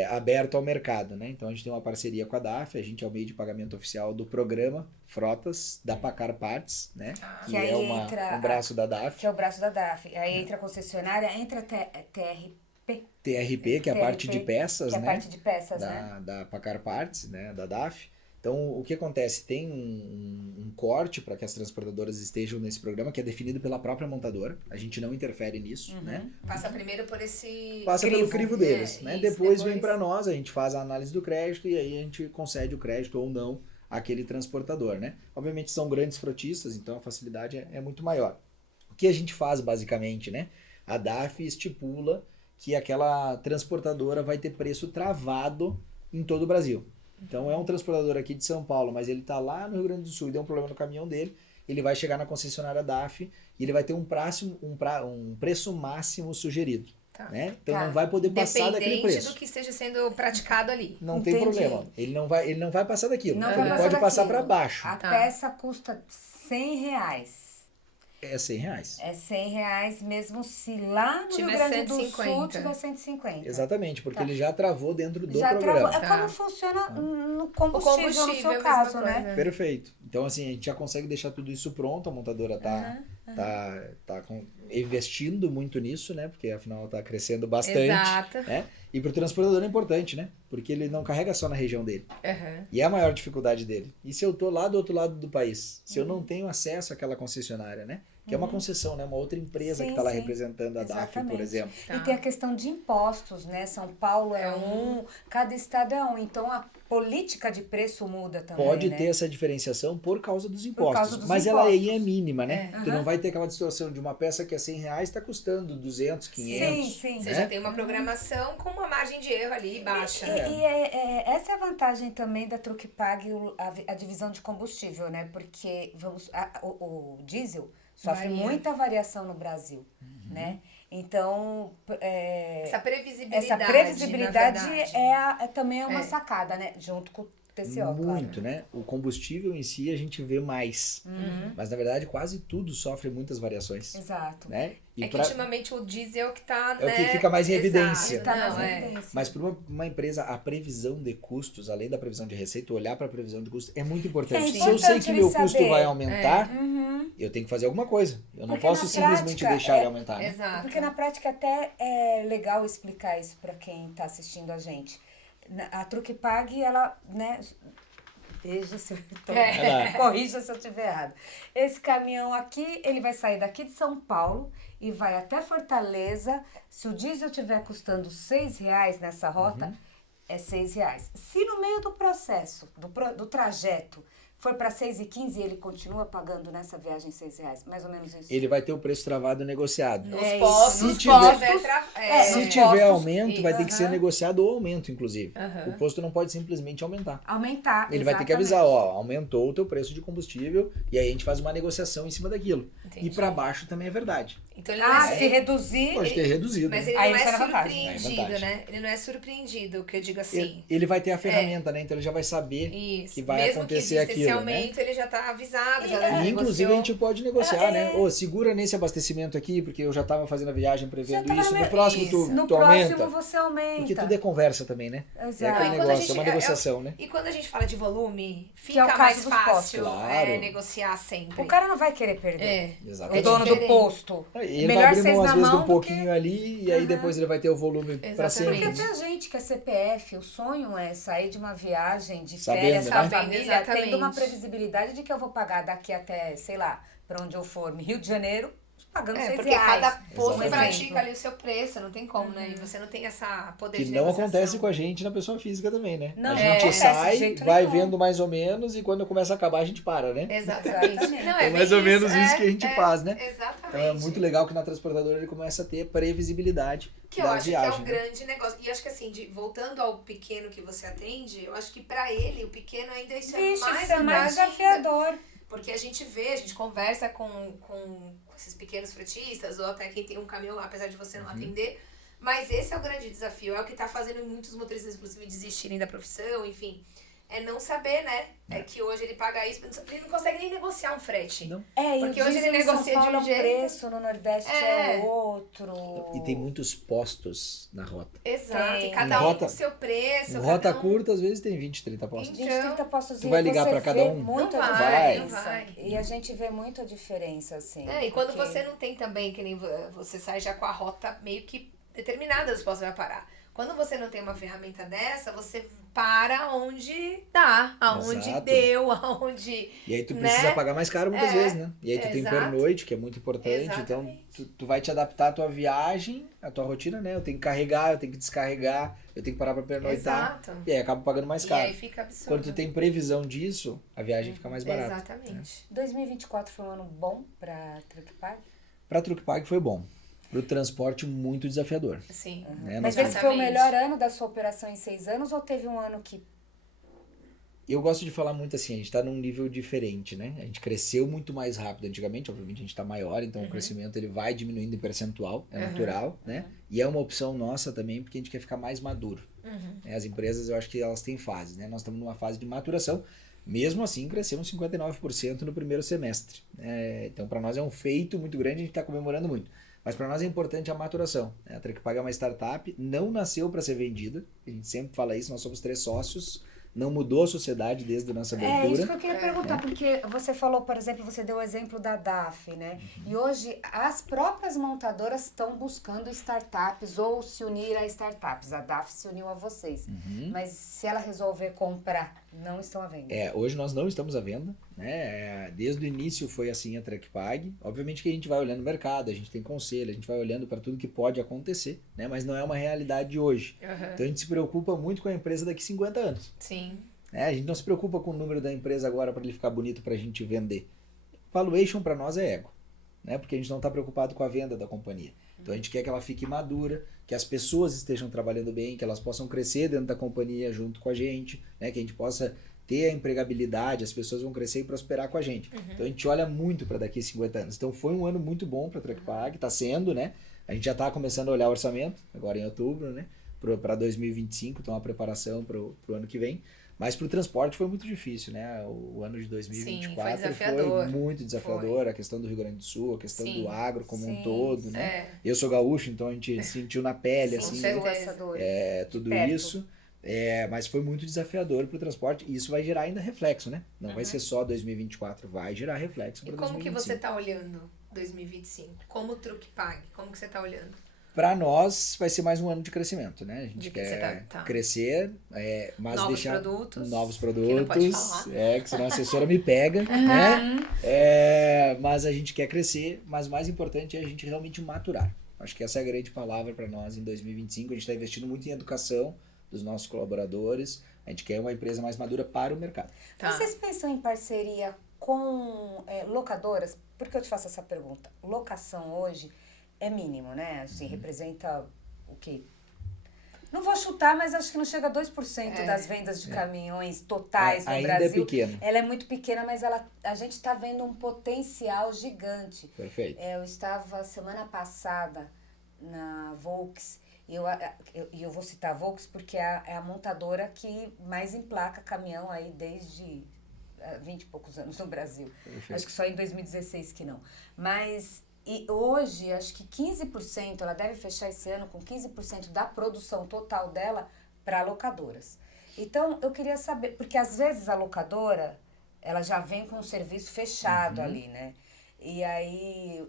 aberto ao mercado, né? Então a gente tem uma parceria com a DAF, a gente é o meio de pagamento oficial do programa Frotas da Pacar Parts, né? Que Que aí é entra um braço da DAF. que é o braço da DAF. Aí entra a concessionária, entra TRP, TRP, que é a parte de TRP, peças, que é a né? parte de peças, né? Da Pacar Parts, né? Da DAF. Então, o que acontece? Tem um corte para que as transportadoras estejam nesse programa, que é definido pela própria montadora. A gente não interfere nisso, né? Passa primeiro por esse... Passa pelo crivo deles, né? Isso, Depois vem para nós, a gente faz a análise do crédito e aí a gente concede o crédito ou não àquele transportador, né? Obviamente são grandes frotistas, então a facilidade é muito maior. O que a gente faz basicamente, né? A DAF estipula que aquela transportadora vai ter preço travado em todo o Brasil. Então é um transportador aqui de São Paulo, mas ele está lá no Rio Grande do Sul e deu um problema no caminhão dele, ele vai chegar na concessionária DAF e ele vai ter um preço máximo sugerido. Tá. Né? Então Tá. não vai poder passar daquele Dependente preço. do que esteja sendo praticado ali. Não tem Entendi. problema. Ele não vai passar daquilo. Não Então vai ele passar pode passar daquilo. para baixo. A Tá. peça custa R$100. É R$100. É R$100 mesmo se lá no Tiver Rio Grande do 150. Sul tiver 150. Exatamente, porque Tá. ele já travou dentro do Já programa. travou. É Tá. como funciona no O combustível, no combustível, seu a mesma caso, né? coisa. Perfeito. Então, assim, a gente já consegue deixar tudo isso pronto, a montadora tá investindo muito nisso, né? Porque afinal tá crescendo bastante. Exato. Né? E pro transportador é importante, né? Porque ele não carrega só na região dele. Uhum. E é a maior dificuldade dele. E se eu tô lá do outro lado do país? Se eu não tenho acesso àquela concessionária, né? Que é uma concessão, né? Uma outra empresa Sim, que tá lá sim. representando a DAF, por Exatamente. exemplo. Tá. E tem a questão de impostos, né? São Paulo é cada estado é um. Então a política de preço muda também. Pode né? ter essa diferenciação por causa dos impostos. causa dos mas ela aí impostos. é mínima, né? É. Tu não vai ter aquela distorção de uma peça que é R$100 está custando 200, 500. Sim, sim. Você né? já tem uma programação com uma margem de erro ali baixa. Essa é a vantagem também da Truque Pague, a divisão de combustível, né? Porque o diesel sofre Varia. muita variação no Brasil, né? Então, Essa previsibilidade. essa previsibilidade na verdade. também é uma É. sacada, né? Junto com o TCO, Muito, claro. né? O combustível em si a gente vê mais. Mas na verdade quase tudo sofre muitas variações. Exato. Né? E É que ultimamente o diesel que tá, É o né? que fica mais em Exato. evidência. Tá Não, nas é. evidências. Mas para uma empresa, a previsão de custos, além da previsão de receita, olhar para a previsão de custos é muito importante. É Se eu sei importante que meu ele custo saber. vai aumentar, Uhum. eu tenho que fazer alguma coisa. Eu não Porque posso na simplesmente prática, deixar ele aumentar. Né? Exato. Porque na prática até é legal explicar isso para quem está assistindo a gente. A Truque Pague, ela, né? Veja se eu tô, corrija se eu estiver errado. Esse caminhão aqui, ele vai sair daqui de São Paulo e vai até Fortaleza. Se o diesel estiver custando R$6 nessa rota, é R$6. Se no meio do processo, do trajeto, for para 6,15 e ele continua pagando nessa viagem R$6, mais ou menos isso. Ele vai ter o preço travado e negociado. Nos É postos, isso. se Se tiver- tiver Se nos tiver postos, aumento, vai ter que ser aham. negociado ou aumento, inclusive. Aham. O posto não pode simplesmente aumentar. Aumentar, Ele vai ter que exatamente. avisar, ó, aumentou o teu preço de combustível e aí a gente faz uma negociação em cima daquilo. Entendi. E para baixo também é verdade. Então ele não Ah, é, se reduzir... Pode ter reduzido. mas né? ele Aí não isso é era vantagem. surpreendido, É vantagem. né? Ele não é surpreendido, que eu digo assim. Ele vai ter a ferramenta, né? Então ele já vai saber Isso. que vai Mesmo acontecer que exista esse aquilo, né? aumento, ele já tá avisado, já E inclusive a gente pode negociar, É, né? Ô, segura nesse abastecimento aqui, porque eu já estava fazendo a viagem Já prevendo tava isso. no No próximo isso. No tu aumenta. próximo você aumenta. Porque tudo é conversa também, né? É Exato. aquele E quando a negócio, é gente- uma negociação, né? E quando a gente fala de volume, Que é o fica caso mais dos fácil postos. Claro. negociar sempre. O cara não vai querer perder. É. Exatamente. O dono do diferente. posto. Ele Melhor vai abrir seis mão, às na vezes, de mão um do pouquinho ali, e aí depois ele vai ter o volume pra Exatamente. sempre. Porque até a gente que é CPF, o sonho é sair de uma viagem de Sabendo, férias com a né? família, Exatamente. tendo uma previsibilidade de que eu vou pagar daqui até, sei lá, pra onde eu for, no Rio de Janeiro, pagando R$6. Porque cada posto Exatamente. pratica ali o seu preço, não tem como, né? E você não tem essa poder Que de não negociação. acontece com a gente na pessoa física também, né? Não, a não gente acontece de sai, jeito vai nenhum. vendo mais ou menos, e quando começa a acabar a gente para, né? Exatamente. Exatamente. Não, É mais bem ou menos isso que a gente faz, né? Exatamente. Então é muito legal que na transportadora ele começa a ter previsibilidade Que eu da acho viagem. que é um né? grande negócio. E acho que assim, voltando ao pequeno que você atende, eu acho que pra ele, o pequeno ainda isso Vixe, é mais isso é mais vantagem ainda. desafiador. Porque a gente vê, a gente conversa com esses pequenos fretistas, ou até quem tem um caminhão lá, apesar de você não atender. Mas esse é o grande desafio, é o que tá fazendo muitos motoristas, inclusive, desistirem da profissão, enfim. é não saber, né? É que hoje ele paga isso, ele não consegue nem negociar um frete. Não. Porque hoje ele negocia de um jeito. preço, no Nordeste é outro. E tem muitos postos na rota. Exato, Tem. e cada Em um rota- com seu preço. Em rota cada um... curta, às vezes tem 20, 30 postos. Então, 20, 30 postos tu vai ligar você pra cada vê um? muito Não a vai, diferença. não vai. E a gente vê muito a diferença, assim. E quando porque- você não tem também, que nem você sai já com a rota meio que determinada dos postos que vai parar. Quando você não tem uma ferramenta dessa, você para onde dá, aonde Exato. deu, aonde... E aí tu precisa Né? pagar mais caro muitas vezes, né? E aí tu tem Exato. pernoite, que é muito importante. Exatamente. Então tu vai te adaptar à tua viagem, à tua rotina, né? Eu tenho que carregar, eu tenho que descarregar, eu tenho que parar pra pernoitar. Exato. E aí acabo pagando mais E caro. aí fica absurdo. Quando tu tem previsão disso, a viagem fica mais barata. Exatamente. 2024 foi um ano bom pra Truckpag? Pra Truckpag foi bom. Pro transporte, muito desafiador. Sim. Né? Mas Nós- esse foi o Exatamente. melhor ano da sua operação em 6 anos ou teve um ano que... Eu gosto de falar muito assim, a gente tá num nível diferente, né? A gente cresceu muito mais rápido antigamente, obviamente a gente tá maior, então o crescimento ele vai diminuindo em percentual, é natural, né? E é uma opção nossa também, porque a gente quer ficar mais maduro. Né? As empresas, eu acho que elas têm fases, né? Nós estamos numa fase de maturação, mesmo assim crescemos 59% no primeiro semestre. Né? Então para nós é um feito muito grande, a gente está comemorando muito. Mas para nós é importante a maturação. Né? A Truckpag é uma startup, não nasceu para ser vendida, a gente sempre fala isso, nós somos 3 sócios, não mudou a sociedade desde a nossa É abertura. isso que eu queria perguntar, porque você falou, por exemplo, você deu o exemplo da DAF, né? E hoje as próprias montadoras estão buscando startups ou se unir a startups. A DAF se uniu a vocês. Mas se ela resolver comprar, não estão à venda. Hoje nós não estamos à venda, né? Desde o início foi assim a Truckpag. Obviamente que a gente vai olhando o mercado, a gente tem conselho, a gente vai olhando para tudo que pode acontecer, né? Mas não é uma realidade hoje. Então a gente se preocupa muito com a empresa daqui 50 anos. Sim. A gente não se preocupa com o número da empresa agora para ele ficar bonito para a gente vender. Valuation para nós é ego, né? Porque a gente não está preocupado com a venda da companhia. Então a gente quer que ela fique madura, que as pessoas estejam trabalhando bem, que elas possam crescer dentro da companhia junto com a gente, né? Que a gente possa ter a empregabilidade, as pessoas vão crescer e prosperar com a gente. Então a gente olha muito para daqui 50 anos. Então foi um ano muito bom para a Truckpag, está sendo, né? A gente já está começando a olhar o orçamento, agora em outubro, né? Para 2025, então a preparação para o ano que vem. Mas para o transporte foi muito difícil, né? O ano de 2024 foi desafiador. muito desafiador. A questão do Rio Grande do Sul, a questão Sim. do agro como um Sim, todo, né? É. Eu sou gaúcho, então a gente sentiu na pele, Sim, assim, certeza. Essa dor. tudo Perto. isso. Mas foi muito desafiador para o transporte e isso vai gerar ainda reflexo, né? Não vai ser só 2024, vai gerar reflexo E para como que 2025. você tá olhando 2025? Como o Truckpag? Como que você tá olhando? Para nós vai ser mais um ano de crescimento, né? A gente De que quer você tá. crescer, mas Novos deixar produtos, novos que não produtos, pode falar. que senão a assessora me pega, né? Mas a gente quer crescer, mas o mais importante é a gente realmente maturar. Acho que essa é a grande palavra para nós em 2025. A gente está investindo muito em educação dos nossos colaboradores. A gente quer uma empresa mais madura para o mercado. Tá. Vocês pensam em parceria com locadoras? Por que eu te faço essa pergunta? Locação hoje é mínimo, né? Assim, representa o quê? Não vou chutar, mas acho que não chega a 2% das vendas de caminhões totais no Ainda Brasil. é pequeno. Ela é muito pequena, mas a gente está vendo um potencial gigante. Perfeito. Eu estava semana passada na Volks, e eu vou citar a Volks porque é a montadora que mais emplaca caminhão aí desde 20 e poucos anos no Brasil. Perfeito. Acho que só em 2016 que não. Mas e hoje, acho que 15%, ela deve fechar esse ano com 15% da produção total dela para locadoras. Então, eu queria saber, porque às vezes a locadora, ela já vem com o serviço fechado ali, né? E aí,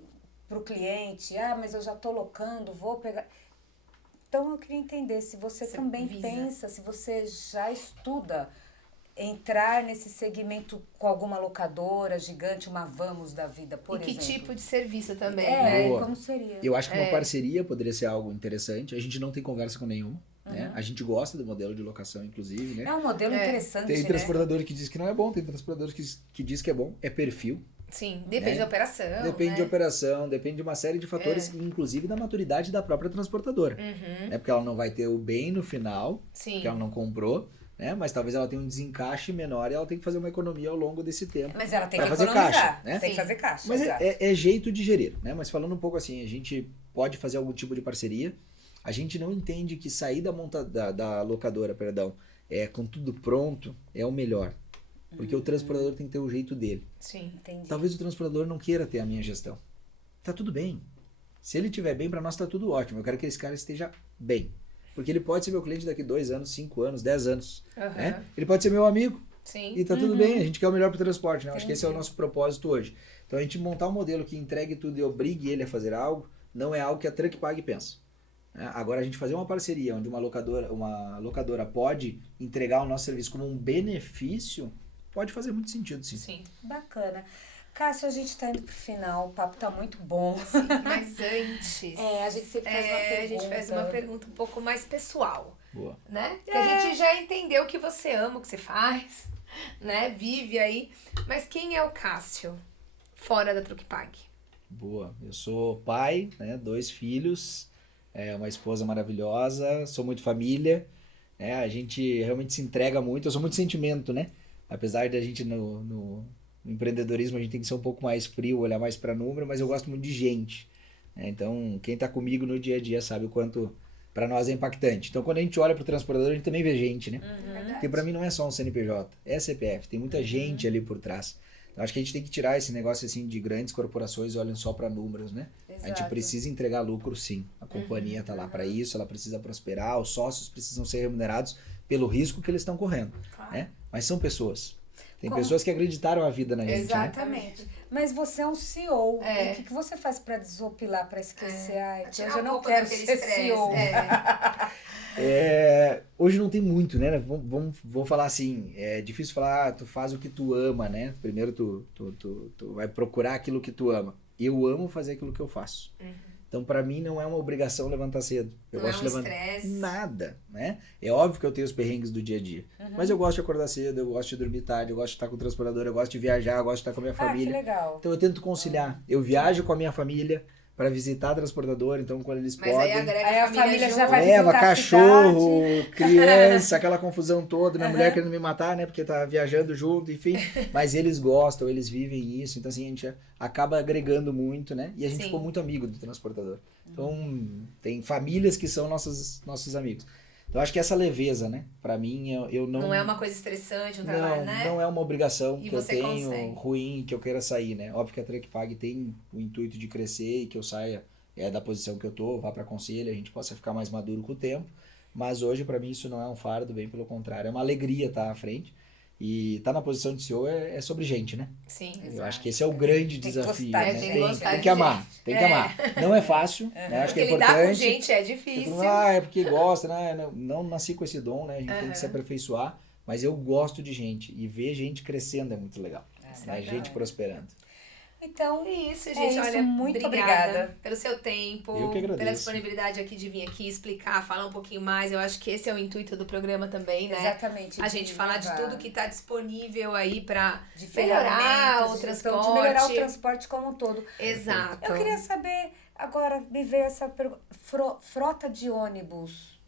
pro cliente, mas eu já tô locando, vou pegar... Então, eu queria entender se você também visa. pensa, se você já estuda entrar nesse segmento com alguma locadora gigante, uma Vamos da vida, por E que exemplo. tipo de serviço também, É, né? Boa. como seria? Eu acho que uma parceria poderia ser algo interessante. A gente não tem conversa com nenhum. Né? A gente gosta do modelo de locação, inclusive. Né? É um modelo interessante, Tem né? transportador que diz que não é bom, tem transportador que diz que é bom. É perfil. Sim, depende Né? da operação, Depende né? de operação, depende de uma série de fatores, inclusive da maturidade da própria transportadora. Né? Porque ela não vai ter o bem no final, Sim. que ela não comprou, né? Mas talvez ela tenha um desencaixe menor e ela tem que fazer uma economia ao longo desse tempo. Mas ela tem Pra que fazer economizar, caixa, né? Tem que Sim. fazer caixa, Mas exato. é jeito de gerir, né? Mas falando um pouco assim, a gente pode fazer algum tipo de parceria. A gente não entende que sair da locadora, com tudo pronto, é o melhor. Porque o transportador tem que ter o jeito dele. Sim. Entendi. Talvez o transportador não queira ter a minha gestão. Tá tudo bem. Se ele estiver bem, para nós tá tudo ótimo. Eu quero que esse cara esteja bem. Porque ele pode ser meu cliente daqui 2 anos, 5 anos, 10 anos. Né? Ele pode ser meu amigo. Sim. E tá tudo bem. A gente quer o melhor para o transporte. Né? Acho que esse é o Entendi. nosso propósito hoje. Então a gente montar um modelo que entregue tudo e obrigue ele a fazer algo, não é algo que a Truckpag pensa. Né? Agora a gente fazer uma parceria onde uma locadora pode entregar o nosso serviço como um benefício, pode fazer muito sentido, sim. Sim. Bacana. Cássio, a gente tá indo pro final, o papo tá muito bom. Mas antes... A gente sempre faz uma pergunta. A gente faz uma pergunta um pouco mais pessoal, Boa. né? Porque a gente já entendeu o que você ama, o que você faz, né? Vive aí. Mas quem é o Cássio fora da Truckpag? Boa. Eu sou pai, né? 2 filhos, uma esposa maravilhosa, sou muito família, né? A gente realmente se entrega muito, eu sou muito sentimento, né? Apesar de a gente no empreendedorismo a gente tem que ser um pouco mais frio, olhar mais para número, mas eu gosto muito de gente. Né? Então, quem está comigo no dia a dia sabe o quanto para nós é impactante. Então, quando a gente olha para o transportador, a gente também vê gente, né? Porque para mim não é só um CNPJ, é CPF, tem muita gente ali por trás. Então, acho que a gente tem que tirar esse negócio assim de grandes corporações e olham só para números, né? A gente precisa entregar lucro, sim. A companhia está lá para isso, ela precisa prosperar, os sócios precisam ser remunerados pelo risco que eles estão correndo, né? Mas são pessoas. Tem pessoas que acreditaram a vida na gente, né? Exatamente. Mas você é um CEO. É. E o que você faz pra desopilar, pra esquecer? Ai, Pra hoje tirar eu um não pouco quero daquele ser estresse. CEO. Hoje não tem muito, né? Vamos falar assim, é difícil falar, tu faz o que tu ama, né? Primeiro tu vai procurar aquilo que tu ama. Eu amo fazer aquilo que eu faço. Então, pra mim, não é uma obrigação levantar cedo. Eu Não gosto é um de levantar estresse. nada, né? É óbvio que eu tenho os perrengues do dia a dia. Mas eu gosto de acordar cedo, eu gosto de dormir tarde, eu gosto de estar com o transportador, eu gosto de viajar, eu gosto de estar com a minha Que família. legal. Então eu tento conciliar. Eu viajo com a minha família para visitar a transportadora, então quando eles Mas podem... aí agrega Aí a a família junto. já vai Leva visitar a cachorro, criança, aquela confusão toda, minha mulher querendo me matar, né? Porque tá viajando junto, enfim. Mas eles gostam, eles vivem isso. Então, assim, a gente acaba agregando muito, né? E a gente Sim. ficou muito amigo do transportador. Então, tem famílias que são nossos amigos. Então, acho que essa leveza, né? Pra mim, eu não... Não é uma coisa estressante, um trabalho, né? Não é uma obrigação E que eu você tenho consegue. ruim, que eu queira sair, né? Óbvio que a Truckpag tem o intuito de crescer e que eu saia da posição que eu tô, vá para conselho, a gente possa ficar mais maduro com o tempo. Mas hoje, para mim, isso não é um fardo, bem pelo contrário. É uma alegria estar à frente. E estar na posição de CEO é sobre gente, né? Sim. Eu acho que esse é o grande Tem que desafio. gostar Né? de gente. Tem que gostar Tem de que amar, gente. tem que amar. Não é fácil, né? Acho que Porque é lidar com importante. gente é Porque todo difícil. mundo, é porque gosta, né? Não nasci com esse dom, né? A gente tem que se aperfeiçoar. Mas eu gosto de gente. E ver gente crescendo é muito legal. Né? Gente prosperando. Então, É isso, é gente. isso, Olha, muito obrigada obrigada. pelo seu tempo, Eu que agradeço. pela disponibilidade aqui de vir aqui explicar, falar um pouquinho mais. Eu acho que esse é o intuito do programa também, né? Exatamente. A gente falar de tudo que está disponível aí para de melhorar ferramentas, o de gestão, transporte. de melhorar o transporte como um todo. Exato. Eu queria saber, agora, me veio essa pergunta, frota de ônibus.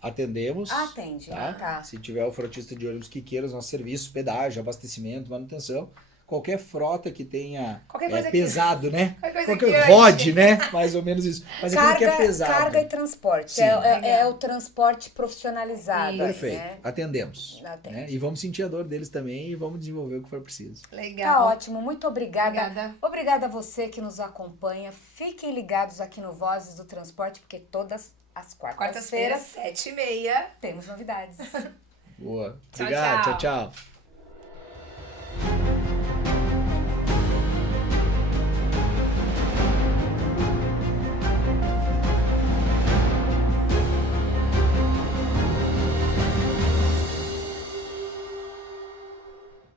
Atendemos. Atende, tá. Se tiver o frotista de ônibus que queira os nossos serviços, pedágio, abastecimento, manutenção, qualquer frota que tenha Qualquer coisa pesado, né? Qualquer coisa Qualquer que rode, né? Mais ou menos isso. Mas aquilo que é pesado. Carga e transporte. Sim. É o transporte profissionalizado. Perfeito. Né? Atendemos. Atende. Né? E vamos sentir a dor deles também e vamos desenvolver o que for preciso. Legal. Tá ótimo, muito obrigada. Obrigada. Obrigada a você que nos acompanha. Fiquem ligados aqui no Vozes do Transporte, porque todas as Quartas-feiras, quartas-feiras 7h30. temos novidades. Boa. Tchau, Obrigado. tchau. Tchau, tchau.